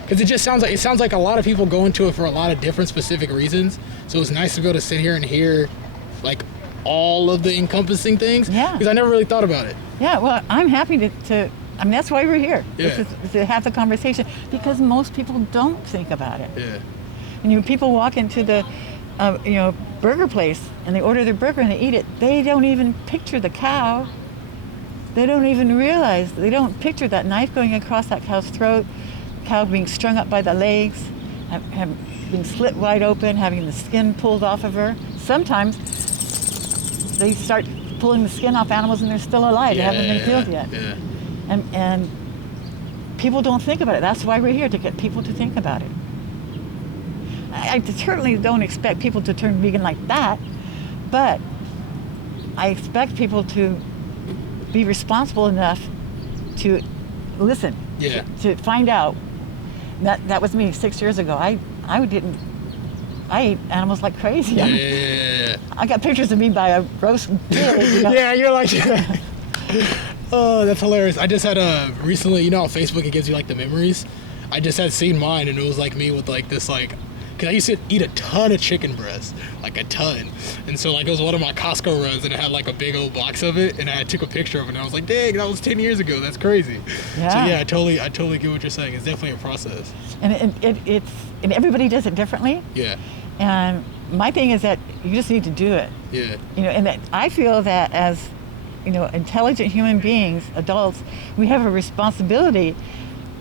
because it sounds like a lot of people go into it for a lot of different specific reasons. So it's nice to be able to sit here and hear like all of the encompassing things. Because I never really thought about it. Yeah, well, I'm happy to I mean, that's why we're here, to have the conversation, because most people don't think about it. And people walk into the burger place and they order their burger and they eat it. They don't even picture the cow. They don't even realize, they don't picture that knife going across that cow's throat, cow being strung up by the legs, being slit wide open, having the skin pulled off of her. Sometimes they start pulling the skin off animals and they're still alive. They haven't been killed yet. And people don't think about it. That's why we're here, to get people to think about it. I certainly don't expect people to turn vegan like that, but I expect people to be responsible enough to listen, to find out. That was me 6 years ago. I ate animals like crazy. I got pictures of me by a roast pig. You're like... Oh, that's hilarious. I just had recently, on Facebook it gives you like the memories. I just had seen mine and it was like me with like this like, because I used to eat a ton of chicken breast, like a ton. And so like it was one of my Costco runs and it had like a big old box of it and I took a picture of it and I was like, dang, that was 10 years ago. That's crazy. So I totally get what you're saying. It's definitely a process. And and everybody does it differently. And my thing is that you just need to do it. And that I feel that as intelligent human beings, adults, we have a responsibility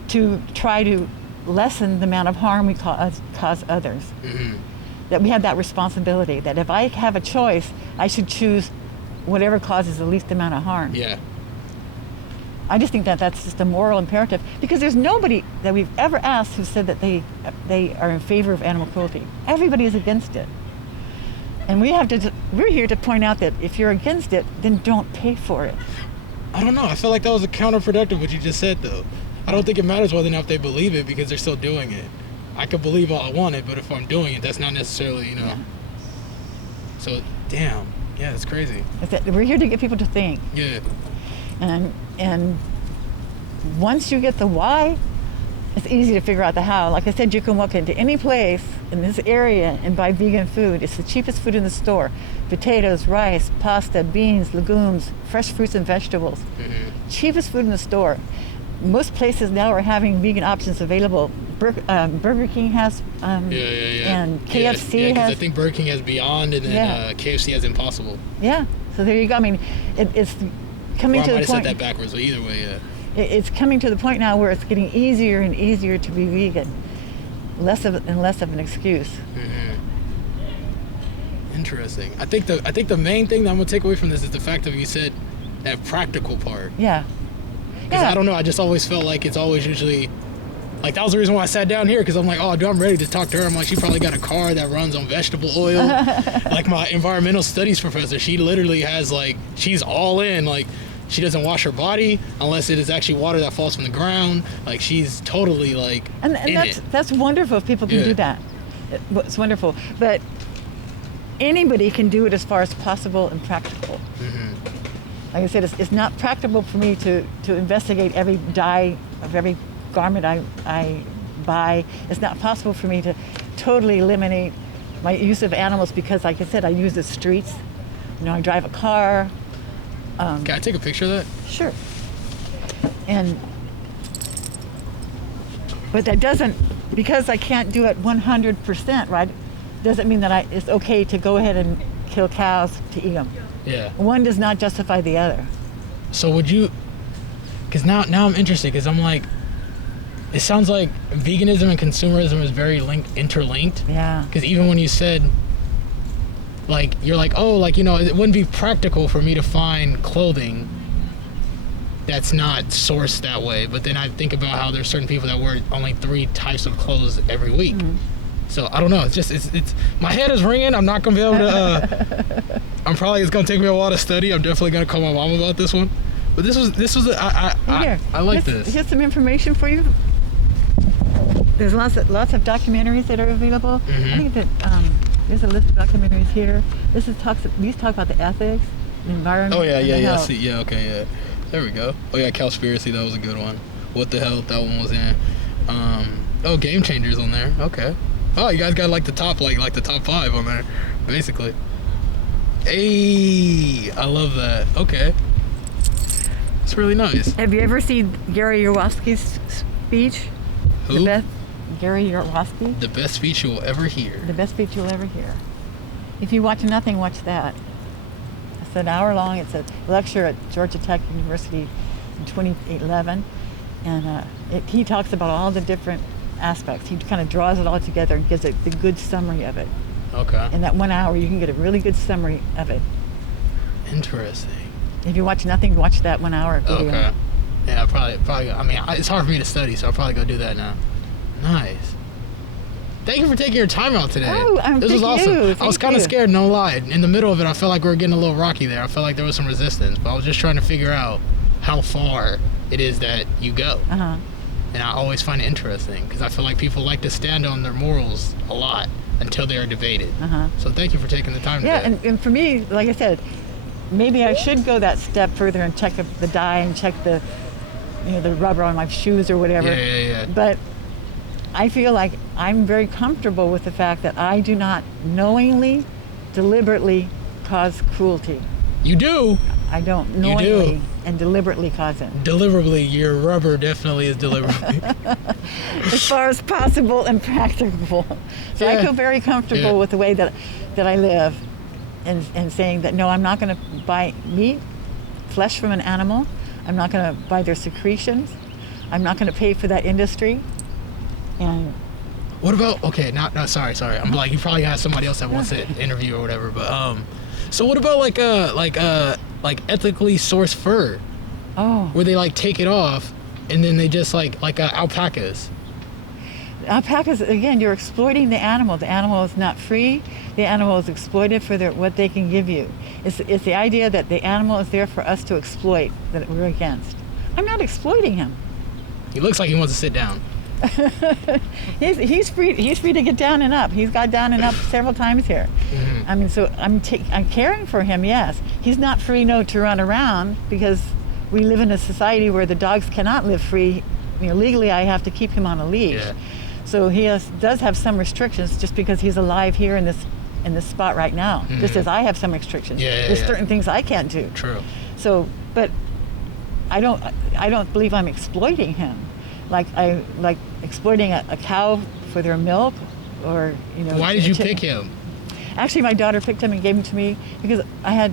to try to lessen the amount of harm we cause others. That we have that responsibility, that if I have a choice, I should choose whatever causes the least amount of harm. I just think that that's just a moral imperative, because there's nobody that we've ever asked who said that they are in favor of animal cruelty. Everybody is against it. And we're here to point out that if you're against it, then don't pay for it. I don't know. I feel like that was a counterproductive what you just said, though. I don't think it matters whether or not they believe it because they're still doing it. I could believe all I wanted, but if I'm doing it, that's not necessarily, So, damn. Yeah, it's crazy. We're here to get people to think. And once you get the why, it's easy to figure out the how. Like I said, you can walk into any place in this area and buy vegan food. It's the cheapest food in the store. Potatoes, rice, pasta, beans, legumes, fresh fruits and vegetables. Cheapest food in the store. Most places now are having vegan options available. Burger King has, and KFC has. I think Burger King has Beyond, and then KFC has Impossible. So there you go. I mean, it's coming to the point. I might have said that backwards, but either way, It's coming to the point now where it's getting easier and easier to be vegan, less of an excuse. Interesting. I think the main thing that I'm gonna take away from this is the fact that you said that practical part. Because I don't know. I just always felt like it's always usually Like, that was the reason why I sat down here, because I'm like, oh, dude, I'm ready to talk to her. I'm like, she probably got a car that runs on vegetable oil. Like, my environmental studies professor, she literally has, like, she's all in. Like, she doesn't wash her body unless it is actually water that falls from the ground. Like, she's totally, like, and in that's wonderful if people can do that. It's wonderful. But anybody can do it as far as possible and practical. Like I said, it's not practical for me to investigate every dye of every garment I buy. It's not possible for me to totally eliminate my use of animals because, like I said, I use the streets. You know, I drive a car. Can I take a picture of that? Sure. But that doesn't, because I can't do it 100%, right? Doesn't mean that it's okay to go ahead and kill cows to eat them. Yeah. One does not justify the other. So would you, because now I'm interested, because I'm like, it sounds like veganism and consumerism is very interlinked. Yeah. Because even when you said, like, you're like, oh, like, you know, it wouldn't be practical for me to find clothing that's not sourced that way. But then I think about how there's certain people that wear only 3 types of clothes every week. So I don't know. It's just, it's my head is ringing. I'm not gonna be able to. It's gonna take me a while to study. I'm definitely gonna call my mom about this one. But this was I like this. Here's some information for you. There's lots of documentaries that are available. I think that there's a list of documentaries here. These talk about the ethics, the environment. Oh yeah, and the health. see, okay, yeah. There we go. Oh yeah, Cowspiracy, that was a good one. What the Hell, that one was in. Oh, Game Changers on there. Okay. Oh, you guys got like the top 5 on there, basically. Hey, I love that. Okay. It's really nice. Have you ever seen Gary Yourofsky's speech? Who? Gary Yourofsky. The best speech you'll ever hear. The best speech you'll ever hear. If you watch nothing, watch that. It's an hour long. It's a lecture at Georgia Tech University in 2011. And he talks about all the different aspects. He kind of draws it all together and gives the good summary of it. Okay. In that 1 hour, you can get a really good summary of it. Interesting. If you watch nothing, watch that 1 hour video. Okay. Yeah, probably. I mean, it's hard for me to study, so I'll probably go do that now. Nice. Thank you for taking your time out today. Oh, this was awesome. I was kind of you. scared, no lie. In the middle of it, I felt like we were getting a little rocky there. I felt like there was some resistance, but I was just trying to figure out how far it is that you go. And I always find it interesting because I feel like people like to stand on their morals a lot until they are debated. So thank you for taking the time today. Yeah, and for me, like I said, maybe I should go that step further and check the dye and check the rubber on my shoes or whatever. Yeah. But I feel like I'm very comfortable with the fact that I do not knowingly, deliberately cause cruelty. You do. I don't knowingly and deliberately cause it. Deliberately, your rubber definitely is deliberately. As far as possible and practicable. So I feel very comfortable with the way that I live and saying that, no, I'm not going to buy meat, flesh from an animal. I'm not going to buy their secretions. I'm not going to pay for that industry. And what about, okay, no, sorry. I'm like, you probably have somebody else that wants to interview or whatever, but so what about like ethically sourced fur? Oh. Where they like take it off and then they just like alpacas. Alpacas, again, you're exploiting the animal. The animal is not free. The animal is exploited for what they can give you. It's the idea that the animal is there for us to exploit that we're against. I'm not exploiting him. He looks like he wants to sit down. he's free to get down and up. He's got down and up several times here. I mean, so I'm caring for him. Yes, he's not free to run around because we live in a society where the dogs cannot live free. Legally, I have to keep him on a leash. Yeah. So he does have some restrictions just because he's alive here in this spot right now. Just as I have some restrictions. There's certain things I can't do. True. So, but I don't believe I'm exploiting him. Like exploiting a cow for their milk, or Why did you pick him? Actually, my daughter picked him and gave him to me because I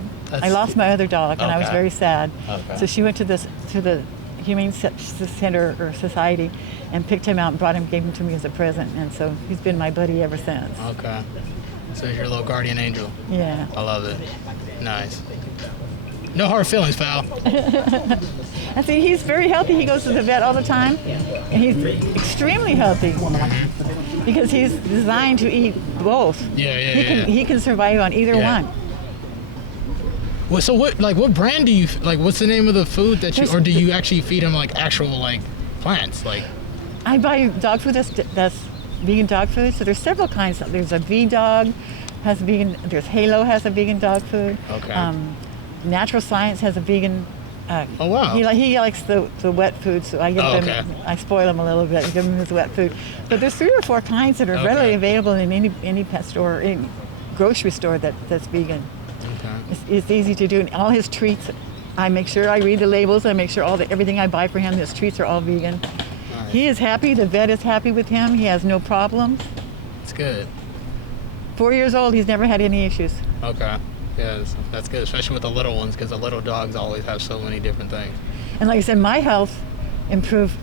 lost my other dog and I was very sad. Okay. So she went to the Humane Center or Society and picked him out and brought him, gave him to me as a present, and so he's been my buddy ever since. Okay. So he's your little guardian angel. Yeah. I love it. Nice. No hard feelings, pal. I see he's very healthy. He goes to the vet all the time, and he's extremely healthy because he's designed to eat both. He can survive on either one. Well, so what brand do you like? What's the name of the food that or do you actually feed him like actual like plants? Like, I buy dog food that's vegan dog food. So there's several kinds. There's a V Dog has vegan. There's Halo has a vegan dog food. Okay. Natural Science has a vegan. Oh wow. He likes the wet food, so I give him. I spoil him a little bit. Give him his wet food. But there's 3 or 4 kinds that are readily available in any pet store, or any grocery store that's vegan. Okay. It's easy to do. And all his treats, I make sure I read the labels. I make sure everything I buy for him, his treats are all vegan. Nice. He is happy. The vet is happy with him. He has no problems. It's good. 4 years old. He's never had any issues. Okay. Yeah, that's good, especially with the little ones, because the little dogs always have so many different things. And like I said, my health improved,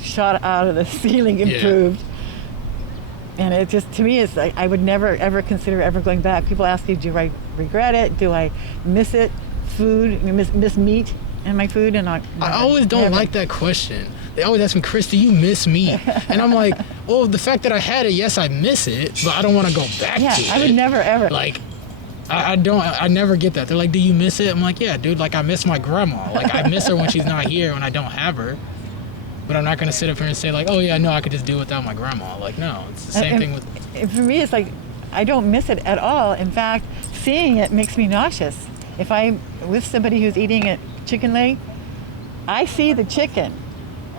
shot out of the ceiling, improved. Yeah. And it just, to me, it's like I would never, ever consider ever going back. People ask me, do I regret it? Do I miss it? Miss meat in my food? And I always don't like that question. They always ask me, Chris, do you miss meat? And I'm like, well, the fact that I had it, yes, I miss it, but I don't want to go back to it. Yeah, I would never, ever. Like, I never get that. They're like, do you miss it? I'm like, yeah, dude, like I miss my grandma. Like I miss her when she's not here, when I don't have her. But I'm not going to sit up here and say like, oh yeah, no, I could just do without my grandma. Like, no, it's the same thing with... For me, it's like, I don't miss it at all. In fact, seeing it makes me nauseous. If I'm with somebody who's eating a chicken leg, I see the chicken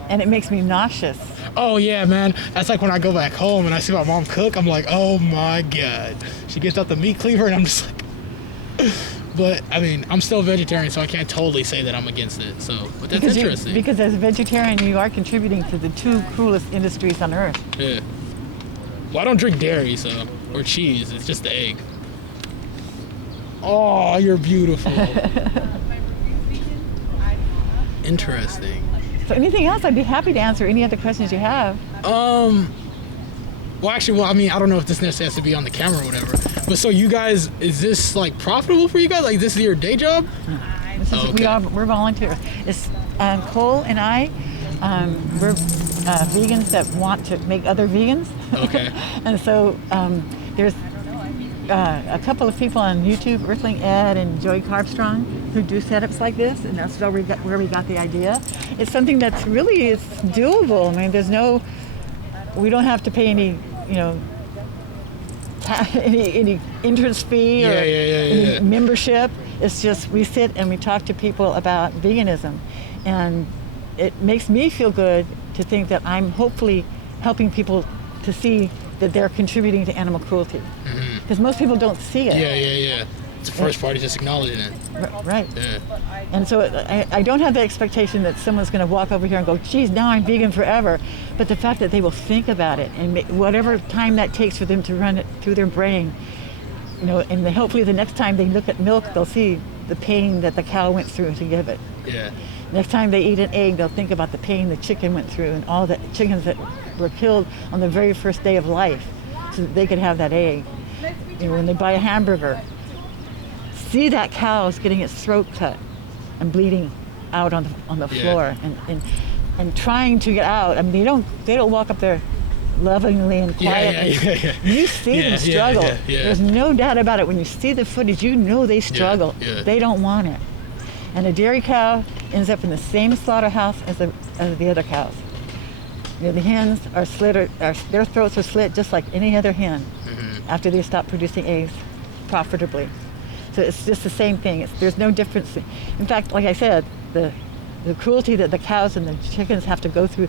and it makes me nauseous. Oh yeah, man. That's like when I go back home and I see my mom cook, I'm like, oh my God. She gets out the meat cleaver and I'm just like... But, I mean, I'm still vegetarian, so I can't totally say that I'm against it. So, but that's interesting. Because as a vegetarian, you are contributing to the 2 cruelest industries on earth. Yeah. Well, I don't drink dairy, or cheese. It's just the egg. Oh, you're beautiful. Interesting. So anything else? I'd be happy to answer any other questions you have. Well, actually, I mean, I don't know if this necessarily has to be on the camera or whatever. But so you guys, is this like profitable for you guys? Like this is your day job? We're volunteers. It's Cole and I. We're vegans that want to make other vegans. Okay. And so there's a couple of people on YouTube, Earthling Ed and Joey Carbstrong, who do setups like this, and that's where we got the idea. It's something that's really it's doable. I mean, we don't have to pay any, any interest fee or any membership. It's just we sit and we talk to people about veganism, and it makes me feel good to think that I'm hopefully helping people to see that they're contributing to animal cruelty, because most people don't see it. Yeah. It's the first part is just acknowledging it. Right. Yeah. And so I don't have the expectation that someone's going to walk over here and go, geez, now I'm vegan forever. But the fact that they will think about it and whatever time that takes for them to run it through their brain, and hopefully the next time they look at milk, they'll see the pain that the cow went through to give it. Yeah. Next time they eat an egg, they'll think about the pain the chicken went through and all the chickens that were killed on the very first day of life so that they could have that egg. When they buy a hamburger, see that cow's getting its throat cut and bleeding out on the floor and trying to get out. I mean, they don't walk up there lovingly and quietly. Yeah. You see them struggle. Yeah. There's no doubt about it. When you see the footage, they struggle. Yeah. They don't want it. And a dairy cow ends up in the same slaughterhouse as the other cows. The hens are slit, their throats are slit just like any other hen after they stop producing eggs profitably. So it's just the same thing. There's no difference. In fact, like I said, the cruelty that the cows and the chickens have to go through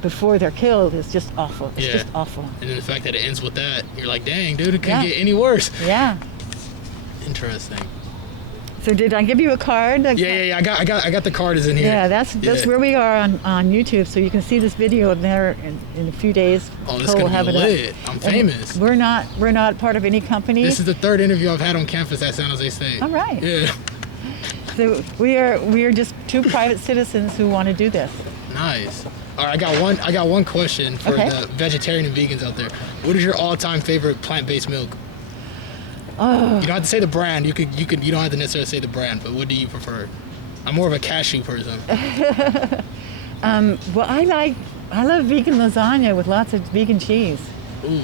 before they're killed is just awful. It's just awful. And then the fact that it ends with that, you're like, dang, dude, it couldn't get any worse. Yeah. Interesting. So did I give you a card? Yeah. I got the card is in here. Yeah, that's where we are on YouTube. So you can see this video there in a few days. Oh, this is gonna be lit. I'm famous. We're not part of any company. This is the 3rd interview I've had on campus at San Jose State. All right. Yeah. So we are just 2 private citizens who want to do this. Nice. All right, I got one question for the vegetarian and vegans out there. What is your all-time favorite plant-based milk? Oh. You don't have to say the brand. You don't have to necessarily say the brand, but what do you prefer? I'm more of a cashew person. Well, I love vegan lasagna with lots of vegan cheese. Ooh.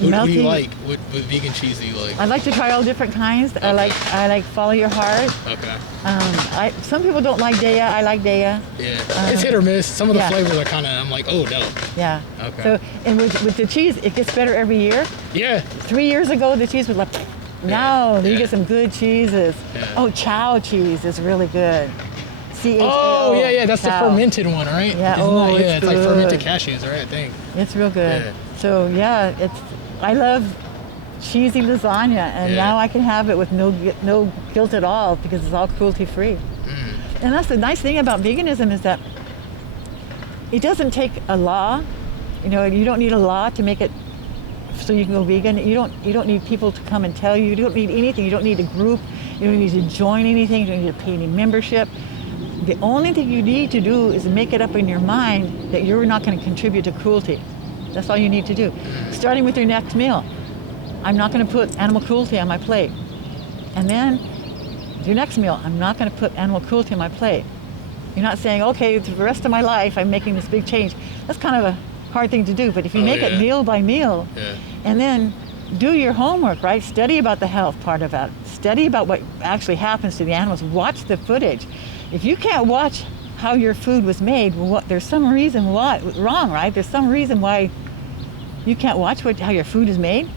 What do you like? What vegan cheese do you like? I like to try all different kinds. Okay. I like Follow Your Heart. Okay. Some people don't like Daya. I like Daya. Yeah. It's hit or miss. Some of the flavors are kind of, I'm like, oh no. Yeah. Okay. So, and with the cheese, it gets better every year. Yeah. 3 years ago, the cheese was like, now you get some good cheeses. Yeah. Oh, Chow cheese is really good. CHAO. Oh, yeah. That's Chow. the fermented one, right? Yeah. It's like fermented cashews, right? I think. It's real good. Yeah. So I love cheesy lasagna, and now I can have it with no guilt at all because it's all cruelty free. And that's the nice thing about veganism is that it doesn't take a law. You know, you don't need a law to make it so you can go vegan. You don't need people to come and tell you. You don't need anything. You don't need a group. You don't need to join anything. You don't need to pay any membership. The only thing you need to do is make it up in your mind that you're not going to contribute to cruelty. That's all you need to do. Starting with your next meal. I'm not going to put animal cruelty on my plate. And then your next meal, I'm not going to put animal cruelty on my plate. You're not saying, okay, for the rest of my life, I'm making this big change. That's kind of a hard thing to do. But if you make it meal by meal, and then do your homework, right? Study about the health part of it. Study about what actually happens to the animals. Watch the footage. If you can't watch how your food was made, there's some reason wrong, right? There's some reason why you can't watch how your food is made.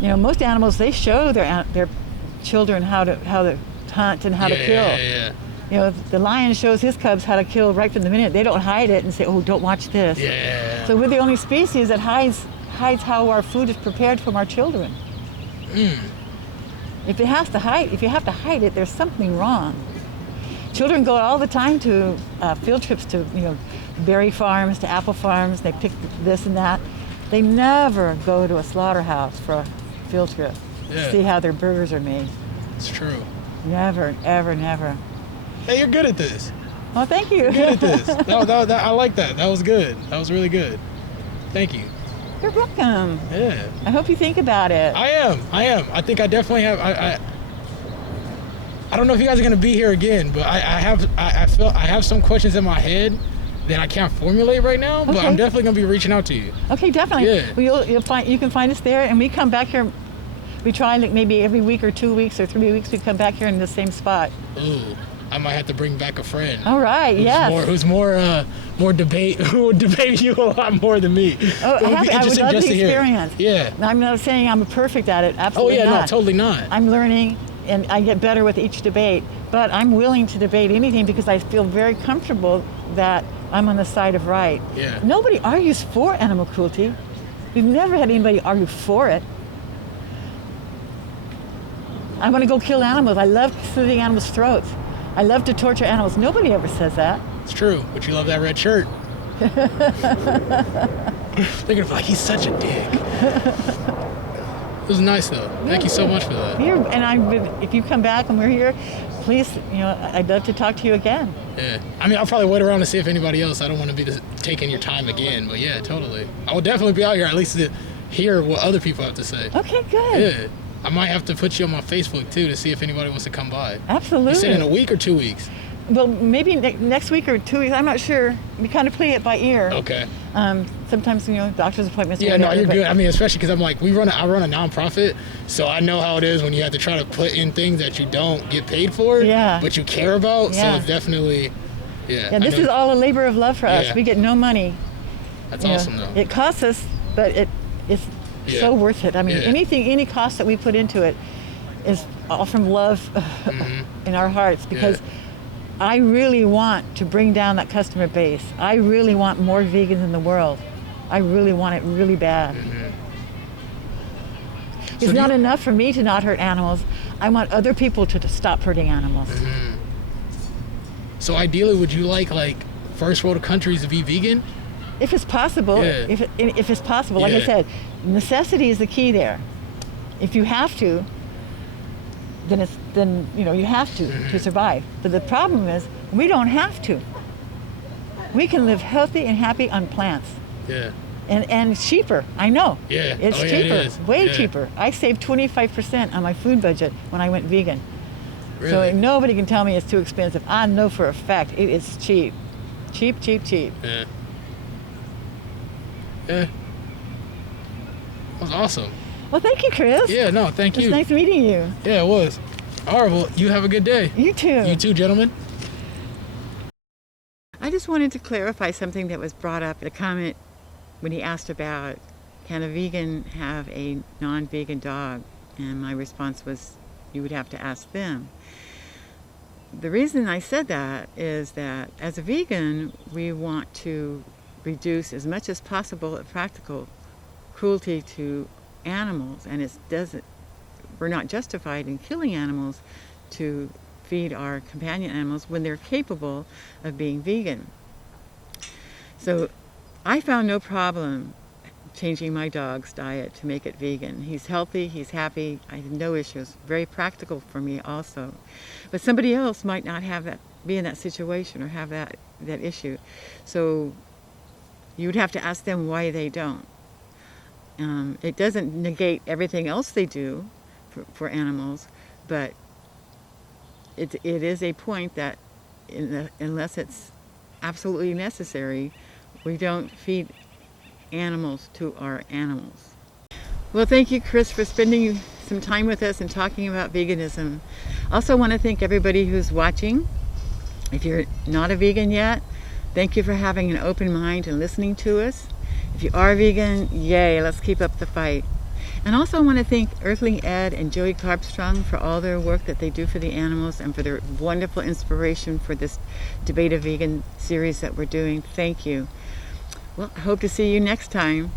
You know, most animals, they show their children how to hunt and how to kill. Yeah. You know, the lion shows his cubs how to kill right from the minute. They don't hide it and say, oh, don't watch this. Yeah. So we're the only species that hides how our food is prepared from our children. If you have to hide it, there's something wrong. Children go all the time to field trips to, berry farms, to apple farms. They pick this and that. They never go to a slaughterhouse for a field trip to see how their burgers are made. It's true. Never, ever, never. Hey, you're good at this. Oh, thank you. You're good at this. I like that. That was good. That was really good. Thank you. You're welcome. Yeah. I hope you think about it. I am. I think I definitely have. I don't know if you guys are gonna be here again, but I have some questions in my head that I can't formulate right now. But I'm definitely gonna be reaching out to you. Okay, definitely. Yeah. Well, you can find us there, and we come back here. We try like maybe every week or 2 weeks or 3 weeks. We come back here in the same spot. Ooh. I might have to bring back a friend. All right, who's more debate, who would debate you a lot more than me. Oh, I would love the experience. Yeah. I'm not saying I'm perfect at it, absolutely not. No, totally not. I'm learning, and I get better with each debate, but I'm willing to debate anything because I feel very comfortable that I'm on the side of right. Yeah. Nobody argues for animal cruelty. We've never had anybody argue for it. I want to go kill animals. I love slitting animals' throats. I love to torture animals. Nobody ever says that. It's true, but you love that red shirt. Thinking of like, he's such a dick. It was nice though. Thank you so much for that. If you come back and we're here, please, I'd love to talk to you again. Yeah. I mean, I'll probably wait around to see if anybody else. I don't want to be taking your time again, but yeah, totally. I will definitely be out here at least to hear what other people have to say. Okay, good. Yeah. I might have to put you on my Facebook too to see if anybody wants to come by. Absolutely. You said in a week or 2 weeks? Well, maybe next week or 2 weeks. I'm not sure. We kind of play it by ear. Okay. Sometimes, doctor's appointments. Yeah, no, you're good. I mean, especially because I'm like, I run a nonprofit, so I know how it is when you have to try to put in things that you don't get paid for, but you care about. Yeah. So it's definitely, Yeah, this is all a labor of love for us. We get no money. That's awesome, though. It costs us, but it's so worth it. I mean, any cost that we put into it is all from love in our hearts because I really want to bring down that customer base. I really want more vegans in the world. I really want it really bad. It's not enough for me to not hurt animals. I want other people to stop hurting animals. So ideally, would you like first world countries to be vegan? If it's possible, if it's possible, like I said, necessity is the key there. If you have to, then you have to survive. But the problem is we don't have to. We can live healthy and happy on plants. Yeah. And cheaper. I know. Yeah. It's Yeah, cheaper. it is. Way Yeah. cheaper. I saved 25% on my food budget when I went vegan. Really? So nobody can tell me it's too expensive. I know for a fact it is cheap. Cheap, cheap, cheap. Yeah. Yeah. That was awesome. Well, thank you, Chris. Yeah, no, thank It's you. nice meeting you. Yeah, it was. All right, well, you have a good day. You too. You too, gentlemen. I just wanted to clarify something that was brought up in a comment when he asked about, can a vegan have a non-vegan dog? And my response was, you would have to ask them. The reason I said that is that as a vegan, we want to reduce as much as possible, if practical, cruelty to animals, and we're not justified in killing animals to feed our companion animals when they're capable of being vegan. So I found no problem changing my dog's diet to make it vegan. He's healthy, he's happy, I had no issues. Very practical for me also. But somebody else might not have that, be in that situation or have that issue. So you would have to ask them why they don't. It doesn't negate everything else they do for animals, but it is a point that unless it's absolutely necessary, we don't feed animals to our animals. Well, thank you, Chris, for spending some time with us and talking about veganism. Also want to thank everybody who's watching. If you're not a vegan yet, thank you for having an open mind and listening to us. If you are vegan, yay, let's keep up the fight. And also I want to thank Earthling Ed and Joey Carbstrong for all their work that they do for the animals and for their wonderful inspiration for this Debate a Vegan series that we're doing. Thank you. Well, I hope to see you next time.